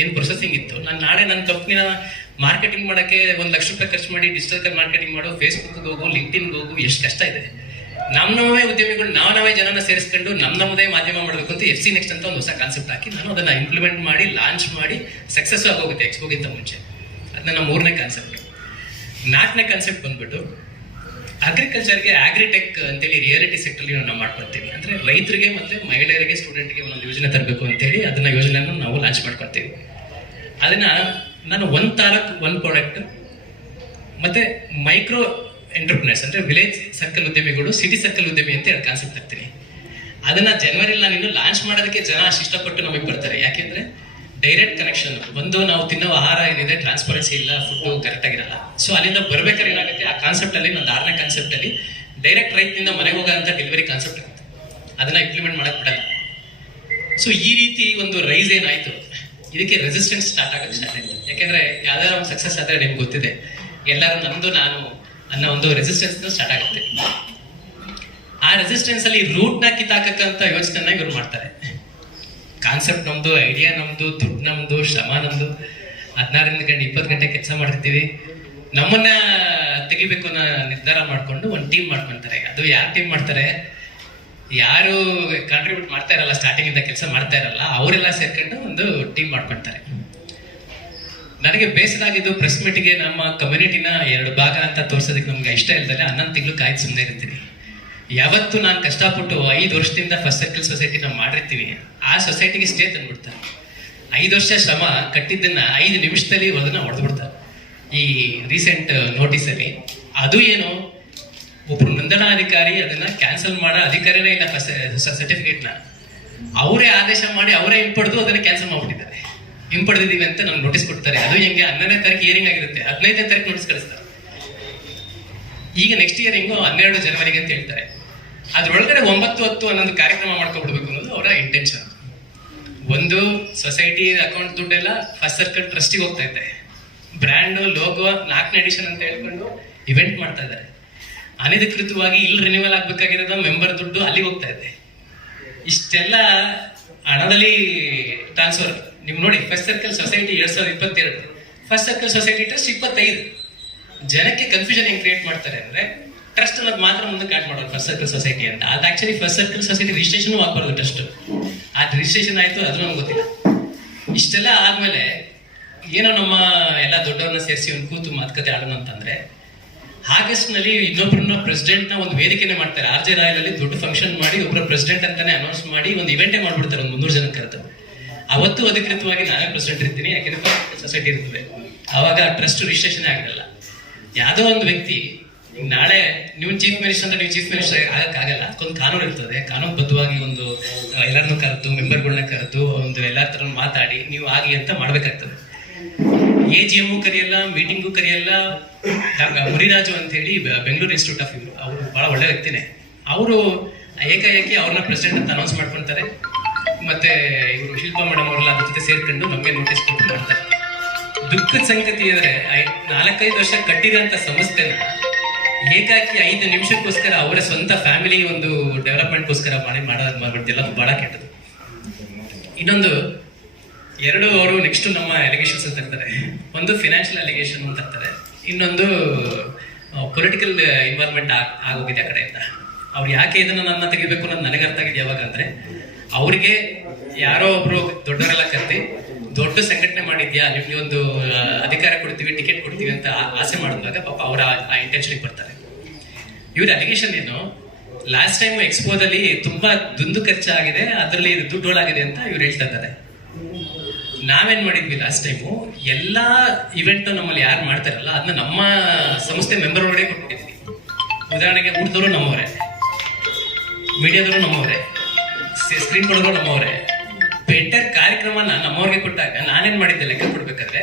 ಏನು ಪ್ರೊಸೆಸಿಂಗ್ ಇತ್ತು. ನಾನು ನಾಳೆ ನನ್ನ ಕಂಪ್ನಿನ ಮಾರ್ಕೆಟಿಂಗ್ ಮಾಡಕ್ಕೆ ಒಂದು ಲಕ್ಷ ರೂಪಾಯಿ ಖರ್ಚು ಮಾಡಿ ಡಿಜಿಟಲ್ ಮಾರ್ಕೆಟಿಂಗ್ ಮಾಡೋ ಫೇಸ್ಬುಕ್ ಹೋಗು ಲಿಂಕ್ಡಿನ್ ಹೋಗು, ಎಷ್ಟು ಕಷ್ಟ ಇದೆ. ನಮ್ಮ ನಮ್ಮೇ ಉದ್ಯಮಿಗಳು, ನಾವು ನಾವೇ ಜನನ ಸೇರಿಸ್ಕೊಂಡು ನಮ್ಮ ನಮ್ಮದೇ ಮಾಧ್ಯಮ ಮಾಡಬೇಕು ಅಂತ ಎಫ್ ಸಿ ನೆಕ್ಸ್ಟ್ ಅಂತ ಒಂದು ಹೊಸ ಕಾನ್ಸೆಪ್ಟ್ ಹಾಕಿ ನಾನು ಅದನ್ನ ಇಂಪ್ಲಿಮೆಂಟ್ ಮಾಡಿ ಲಾಂಚ್ ಮಾಡಿ ಸಕ್ಸಸ್ ಆಗೋಗುತ್ತೆ ಎಕ್ಸ್ಪೋಗಿಂತ ಮುಂಚೆ. ಅದನ್ನ ನನ್ನ ಮೂರನೇ ಕಾನ್ಸೆಪ್ಟ್ ನಾಲ್ಕನೇ ಕಾನ್ಸೆಪ್ಟ್ ಬಂದ್ಬಿಟ್ಟು ಅಗ್ರಿಕಲ್ಚರ್ಗೆ ಆಗ್ರಿಟೆಕ್ ಅಂತೇಳಿ ರಿಯಾಲಿಟಿ ಸೆಕ್ಟರ್ ನಾವು ಮಾಡ್ಕೊಳ್ತೀವಿ ಅಂದ್ರೆ ರೈತರಿಗೆ ಮತ್ತೆ ಮಹಿಳೆಯರಿಗೆ ಸ್ಟೂಡೆಂಟ್ಗೆ ಒಂದೊಂದು ಯೋಜನೆ ತರಬೇಕು ಅಂತೇಳಿ ಅದನ್ನ ಯೋಜನೆಯನ್ನು ನಾವು ಲಾಂಚ್ ಮಾಡ್ಕೊಳ್ತೀವಿ. ಅದನ್ನ ನಾನು ಒನ್ ತಾಲೂಕ್ ಒನ್ ಪ್ರಾಡಕ್ಟ್ ಮತ್ತೆ ಮೈಕ್ರೋ ಎಂಟರ್ಪ್ರಿನರ್ಸ್ ಅಂದ್ರೆ ವಿಲೇಜ್ ಸರ್ಕಲ್ ಉದ್ಯಮಿಗಳು ಸಿಟಿ ಸರ್ಕಲ್ ಉದ್ಯಮಿ ಅಂತ ಹೇಳಿ ಕಾನ್ಸೆಪ್ಟ್ ಹಾಕ್ತೀನಿ. ಅದನ್ನ ಜನವರಿಲಿ ನಾನು ಇನ್ನು ಲಾಂಚ್ ಮಾಡೋದಕ್ಕೆ ಜನ ಅಷ್ಟು ಇಷ್ಟಪಟ್ಟು ನಮಗೆ ಬರ್ತಾರೆ. ಯಾಕೆಂದ್ರೆ ಡೈರೆಕ್ಟ್ ಕನೆಕ್ಷನ್ ಒಂದು ನಾವು ತಿನ್ನೋ ಆಹಾರ ಏನಿದೆ ಟ್ರಾನ್ಸ್ಪರೆನ್ಸಿ ಇಲ್ಲ ಕರೆಕ್ಟ್ ಆಗಿರಲ್ಲ. ಸೊ ಅಲ್ಲಿಂದ ಬರ್ಬೇಕಾದ್ರೆ ಏನಾಗುತ್ತೆ? ಆ ಕಾನ್ಸೆಪ್ಟ್ ಅಲ್ಲಿ ಒಂದು ಆರನೇ ಕಾನ್ಸೆಪ್ಟ್ ಅಲ್ಲಿ ಡೈರೆಕ್ಟ್ ರೈತನಿಂದ ಮನೆಗೆ ಹೋಗೋಂಥ ಡೆಲಿವರಿ ಕಾನ್ಸೆಪ್ಟ್ ಆಗುತ್ತೆ. ಅದನ್ನ ಇಂಪ್ಲಿಮೆಂಟ್ ಮಾಡಕ್ ಬಿಡಲ್ಲ. ಸೊ ಈ ರೀತಿ ಒಂದು ರೈಸ್ ಏನಾಯ್ತು? ಇದಕ್ಕೆ ರೆಸಿಸ್ಟೆನ್ಸ್ ಸ್ಟಾರ್ಟ್ ಆಗೋದು ಸ್ಟಾರ್ಟ್ ಆಯ್ತು ಯಾಕೆಂದ್ರೆ ಯಾವ್ದಾದ್ರು ಒಂದು ಸಕ್ಸಸ್ ಆದ್ರೆ ನಿಮ್ಗೆ ಗೊತ್ತಿದೆ. ಎಲ್ಲರೂ ನಮ್ದು ನಾನು ಅನ್ನೋ ಒಂದು ರೆಸಿಸ್ಟೆನ್ಸ್ ಸ್ಟಾರ್ಟ್ ಆಗುತ್ತೆ. ಆ ರೆಸಿಸ್ಟೆನ್ಸ್ ಅಲ್ಲಿ ರೂಟ್ನ ಕಿತ್ತಾಕಕ್ಕಂತ ಯೋಚನೆ ಇವ್ರು ಮಾಡ್ತಾರೆ. ಕಾನ್ಸೆಪ್ಟ್ ನಮ್ದು ಐಡಿಯಾ ನಮ್ದು, ದುಡ್ಡು ನಮ್ದು, ಶ್ರಮ ನಮ್ದು. ಹದಿನಾರರಿಂದ ಗಂಟೆ, ಇಪ್ಪತ್ತು ಗಂಟೆ ಕೆಲಸ ಮಾಡ್ತೀವಿ ನಮ್ಮನ್ನ ತೆಗಿಬೇಕು ಅನ್ನೋ ನಿರ್ಧಾರ ಮಾಡ್ಕೊಂಡು ಒಂದು ಟೀಮ್ ಮಾಡ್ಕೊಂತಾರೆ. ಅದು ಯಾರು ಟೀಮ್ ಮಾಡ್ತಾರೆ? ಯಾರು ಕಾಂಟ್ರಿಬ್ಯೂಟ್ ಮಾಡ್ತಾ ಇರಲ್ಲ ಸ್ಟಾರ್ಟಿಂಗ್ ಇಂದ ಕೆಲಸ ಮಾಡ್ತಾ ಇರಲ್ಲ. ಅವರೆಲ್ಲ ಸೇರ್ಕೊಂಡು ಒಂದು ಟೀಮ್ ಮಾಡ್ಕೊಂತಾರೆ. ನನಗೆ ಬೇಸರ ಆಗಿದ್ದು ಪ್ರೆಸ್ ಮೀಟಿಗೆ ನಮ್ಮ ಕಮ್ಯುನಿಟಿನ ಎರಡು ಭಾಗ ಅಂತ ತೋರ್ಸೋದಕ್ಕೆ ನಮ್ಗೆ ಇಷ್ಟ ಇಲ್ದಲೆ ಹನ್ನೊಂದು ತಿಂಗಳು ಕಾಯ್ದು ಸುಮ್ಮನೆ ಇರ್ತೀನಿ. ಯಾವತ್ತು ನಾನು ಕಷ್ಟಪಟ್ಟು ಐದು ವರ್ಷದಿಂದ ಫಸ್ಟ್ ಸರ್ಕಲ್ ಸೊಸೈಟಿ ನಾವು ಮಾಡಿರ್ತೀವಿ. ಆ ಸೊಸೈಟಿಗೆ ಸ್ಟೇ ತಂದ್ಬಿಡ್ತಾರೆ. ಐದು ವರ್ಷ ಶ್ರಮ ಕಟ್ಟಿದ್ದನ್ನ ಐದು ನಿಮಿಷದಲ್ಲಿ ಅದನ್ನ ಹೊಡೆದ್ಬಿಡ್ತಾರೆ. ಈ ರೀಸೆಂಟ್ ನೋಟಿಸಲ್ಲಿ ಅದು ಏನು? ಒಬ್ರು ನೋಂದಣಾಧಿಕಾರಿ ಅದನ್ನ ಕ್ಯಾನ್ಸಲ್ ಮಾಡೋ ಅಧಿಕಾರಿನೇ ಇಲ್ಲ ಸರ್ಟಿಫಿಕೇಟ್ನ ಅವರೇ ಆದೇಶ ಮಾಡಿ ಅವರೇ ಹಿಂಪಡೆದು ಅದನ್ನ ಕ್ಯಾನ್ಸಲ್ ಮಾಡ್ಬಿಟ್ಟಿದ್ದಾರೆ. ಹಿಂಪಡೆದಿದ್ದೀವಿ ಅಂತ ನಮ್ಗೆ ನೋಟಿಸ್ ಕೊಡ್ತಾರೆ. ಅದು ಹೆಂಗೆ ಹನ್ನೆರಡನೇ ತಾರೀಕು ಹಿಯರಿಂಗ್ ಆಗಿರುತ್ತೆ. ಹದಿನೈದನೇ ತಾರೀಕು ನೋಟಿಸ್ ಕಳಿಸ್ತಾರೆ. ಈಗ ನೆಕ್ಸ್ಟ್ ಇಯರಿಂಗು ಹನ್ನೆರಡು ಜನವರಿಗೆ ಅಂತ ಹೇಳ್ತಾರೆ. ಅದ್ರೊಳಗಡೆ ಒಂಬತ್ತು ಹತ್ತು ಅನ್ನೊಂದು ಕಾರ್ಯಕ್ರಮ ಮಾಡ್ಕೊಬಿಡ್ಬೇಕು ಅನ್ನೋದು ಅವರ ಇಂಟೆನ್ಷನ್ ಒಂದು ಸೊಸೈಟಿ ಅಕೌಂಟ್ ದುಡ್ಡೆಲ್ಲ ಫಸ್ಟ್ ಸರ್ಕಲ್ ಟ್ರಸ್ಟಿಗೆ ಹೋಗ್ತಾ ಇದೆ ಬ್ರ್ಯಾಂಡ್ ಲೋಗೋ ನಾಲ್ಕನೇ ಎಡಿಷನ್ ಅಂತ ಹೇಳ್ಕೊಂಡು ಇವೆಂಟ್ ಮಾಡ್ತಾ ಇದ್ದಾರೆ. ಅನಧಿಕೃತವಾಗಿ ಇಲ್ಲಿ ರಿನ್ಯೂವಲ್ ಆಗ್ಬೇಕಾಗಿರೋದು ಮೆಂಬರ್ ದುಡ್ಡು ಅಲ್ಲಿಗೆ ಹೋಗ್ತಾ ಇದೆ. ಇಷ್ಟೆಲ್ಲ ಹಣದಲ್ಲಿ ಟ್ರಾನ್ಸ್ಫರ್ ನೀವು ನೋಡಿ ಫಸ್ಟ್ ಸರ್ಕಲ್ ಸೊಸೈಟಿ ಎರಡ್ ಸಾವಿರದ ಇಪ್ಪತ್ತೆರಡು. ಫಸ್ಟ್ ಸರ್ಕಲ್ ಸೊಸೈಟಿ ಟ್ರಸ್ಟ್ ಇಪ್ಪತ್ತೈದು. ಜನಕ್ಕೆ ಕನ್ಫ್ಯೂಷನ್ ಹೆಂಗ್ ಕ್ರಿಯೇಟ್ ಮಾಡ್ತಾರೆ ಅಂದ್ರೆ ಟ್ರಸ್ಟ್ ಅನ್ನೋದು ಮಾತ್ರ ಮುಂದೆ ಆಡ್ ಮಾಡೋದು ಫಸ್ಟ್ ಸರ್ಕಲ್ ಸೊಸೈಟಿ ಅಂತ. ಅದು actually first circle society registration ಆಗ್ಬಾರ್ದು ಟ್ರಸ್ಟ್ ಆ ರಿಜಿಸ್ಟ್ರೇಷನ್ ಆಯ್ತು, ಅದು ನಮ್ಗೆ ಗೊತ್ತಿಲ್ಲ. ಇಷ್ಟೆಲ್ಲ ಆದ್ಮೇಲೆ, ಏನೋ ನಮ್ಮ ಎಲ್ಲ ದೊಡ್ಡವ್ರನ್ನ ಸೇರಿಸಿ ಒಂದು ಕೂತು ಮಾತುಕತೆ ಆಡೋಣ ಅಂತಂದ್ರೆ ಆಗಸ್ಟ್ನಲ್ಲಿ ಇನ್ನೊಬ್ಬರನ್ನ ಪ್ರೆಸಿಡೆಂಟ್ನ ಒಂದು ವೇದಿಕೆನೆ ಮಾಡ್ತಾರೆ. ಆರ್ ಜೆ ರಾಯಲ್ ಅಲ್ಲಿ ದೊಡ್ಡ ಫಂಕ್ಷನ್ ಮಾಡಿ ಒಬ್ಬರ ಪ್ರೆಸಿಡೆಂಟ್ ಅಂತಾನೆ ಅನೌನ್ಸ್ ಮಾಡಿ ಒಂದು ಇವೆಂಟೇ ಮಾಡ್ಬಿಡ್ತಾರೆ ಒಂದು ಮುನ್ನೂರು ಜನ ಕರೆದು. ಅವತ್ತು ಅಧಿಕೃತವಾಗಿ ನಾನೇ ಪ್ರೆಸಿಡೆಂಟ್ ಇರ್ತೀನಿ, ಯಾಕೆಂದ್ರೆ ಸೊಸೈಟಿ ಇರ್ತದೆ. ಅವಾಗ ಟ್ರಸ್ಟ್ ರಿಜಿಸ್ಟ್ರೇಷನ್ ಆಗಿರಲ್ಲ. ಯಾವುದೋ ಒಂದು ವ್ಯಕ್ತಿ ನಾಳೆ ನೀವು ಚೀಫ್ ಮಿನಿಸ್ಟರ್ ಅಂದ್ರೆ ನೀವು ಚೀಫ್ ಮಿನಿಸ್ಟರ್ ಆಗಕ್ಕಾಗಲ್ಲ, ಅದಕ್ಕೊಂದು ಕಾನೂನು ಇರ್ತದೆ. ಕಾನೂನು ಬದ್ಧವಾಗಿ ಒಂದು ಎಲ್ಲರನ್ನು ಕರೆದು ಮೆಂಬರ್ಗಳನ್ನ ಕರೆದು, ಒಂದು ಎಲ್ಲರ ತರ ಮಾತಾಡಿ, ನೀವು ಆಗಿ ಅಂತ ಮಾಡ್ಬೇಕಾಗ್ತದೆ. ಎ ಜಿ ಎಂ ಕರೆಯಲ್ಲ ಮೀಟಿಂಗು ಕರೆಯಲ್ಲ ಮುರಿರಾಜು ಅಂತ ಹೇಳಿ ಬೆಂಗಳೂರು ಇನ್ಸ್ಟಿಟ್ಯೂಟ್ ಆಫ್ ಅವರು ಬಹಳ ಒಳ್ಳೆ ವ್ಯಕ್ತಿನೇ. ಅವರು ಏಕಾಏಕಿ ಅವ್ರನ್ನ ಪ್ರೆಸಿಡೆಂಟ್ ಅಂತ ಅನೌನ್ಸ್ ಮಾಡ್ಕೊಂತಾರೆ. ಮತ್ತೆ ಇವರು ಶಿಲ್ಪಾ ಮೇಡಮ್ ಅವರೆಲ್ಲ ಅದ್ರ ಜೊತೆ ಸೇರ್ಕೊಂಡು ನಮಗೆ ನೋಟಿಸ್ ಕೊಟ್ಟು ಮಾಡ್ತಾರೆ. ದುಃಖದ ಸಂಗತಿ ಅಂದ್ರೆ ನಾಲ್ಕೈದು ವರ್ಷ ಕಟ್ಟಿರೋಂಥ ಸಂಸ್ಥೆನ ಏಕಾಕಿ ಐದು ನಿಮಿಷಕ್ಕೋಸ್ಕರ ಅವರ ಸ್ವಂತ ಫ್ಯಾಮಿಲಿ ಒಂದು ಡೆವಲಪ್ಮೆಂಟ್ಗೋಸ್ಕರ ಮಾಡಿ ಮಾಡೋದು ಮಾಡ್ಬಿಡ್ತಿಲ್ಲ ಅದು ಬಹಳ ಕೆಟ್ಟದು ಇನ್ನೊಂದು, ಎರಡು ಅವರು ನೆಕ್ಸ್ಟ್ ನಮ್ಮ ಎಲಿಗೇಷನ್ಸ್ ಅಂತ ಇರ್ತಾರೆ. ಒಂದು ಫಿನಾನ್ಷಿಯಲ್ ಅಲಿಗೇಷನ್ ಅಂತ ಇರ್ತಾರೆ. ಇನ್ನೊಂದು ಪೊಲಿಟಿಕಲ್ ಇನ್ವಾಲ್ವ್ಮೆಂಟ್ ಆಗೋಗಿದೆ ಆ ಕಡೆಯಿಂದ. ಅವ್ರು ಯಾಕೆ ಇದನ್ನ ನನ್ನ ತೆಗಿಬೇಕು ಅನ್ನೋದು ನನಗೆ ಅರ್ಥ ಆಗಿದೆ ಯಾವಾಗ ಅಂದ್ರೆ ಅವ್ರಿಗೆ ಯಾರೋ ಒಬ್ರು ದೊಡ್ಡವರೆಲ್ಲ ಕತ್ತಿ ದೊಡ್ಡ ಸಂಘಟನೆ ಮಾಡಿದ್ಯಾ? ನಿಮ್ಗೆ ಒಂದು ಅಧಿಕಾರ ಕೊಡ್ತೀವಿ, ಟಿಕೆಟ್ ಕೊಡ್ತೀವಿ ಅಂತ ಆಸೆ ಮಾಡಿದಾಗ ಪಾಪ ಅವರ ಆ ಇಂಟೆನ್ಷನ್ಗೆ ಬರ್ತಾರೆ. ಇವ್ರ ಅಲಿಗೇಷನ್ ಏನು? ಲಾಸ್ಟ್ ಟೈಮ್ ಎಕ್ಸ್ಪೋದಲ್ಲಿ ತುಂಬಾ ದುಂದು ಖರ್ಚಾಗಿದೆ, ಅದರಲ್ಲಿ ದುಡ್ಡೋಳಾಗಿದೆ ಅಂತ ಇವ್ರು ಹೇಳ್ತಾ ಇದ್ದಾರೆ. ನಾವೇನ್ ಮಾಡಿದ್ವಿ ಲಾಸ್ಟ್ ಟೈಮು ಎಲ್ಲಾ ಇವೆಂಟ್ ನಮ್ಮಲ್ಲಿ ಯಾರು ಮಾಡ್ತಾರಲ್ಲ ಅದನ್ನ ನಮ್ಮ ಸಂಸ್ಥೆ ಮೆಂಬರ್ ಒಳಗಡೆ ಕೊಟ್ಬಿಟ್ಟಿದ್ವಿ. ಉದಾಹರಣೆಗೆ ಊಟದವರು ನಮ್ಮವರೇ, ಮೀಡಿಯಾದವರು ನಮ್ಮವರೇ. ಸ್ಕ್ರೀನ್ ಕೊಡೋದು ನಮ್ಮವರೇ. ಬೆಟರ್ ಕಾರ್ಯಕ್ರಮನ ನಮ್ಮವ್ರಿಗೆ ಕೊಟ್ಟಾಗ ನಾನೇನ್ ಮಾಡಿದ್ದೆ ಲೆಕ್ಕ ಕೊಡ್ಬೇಕಾದ್ರೆ,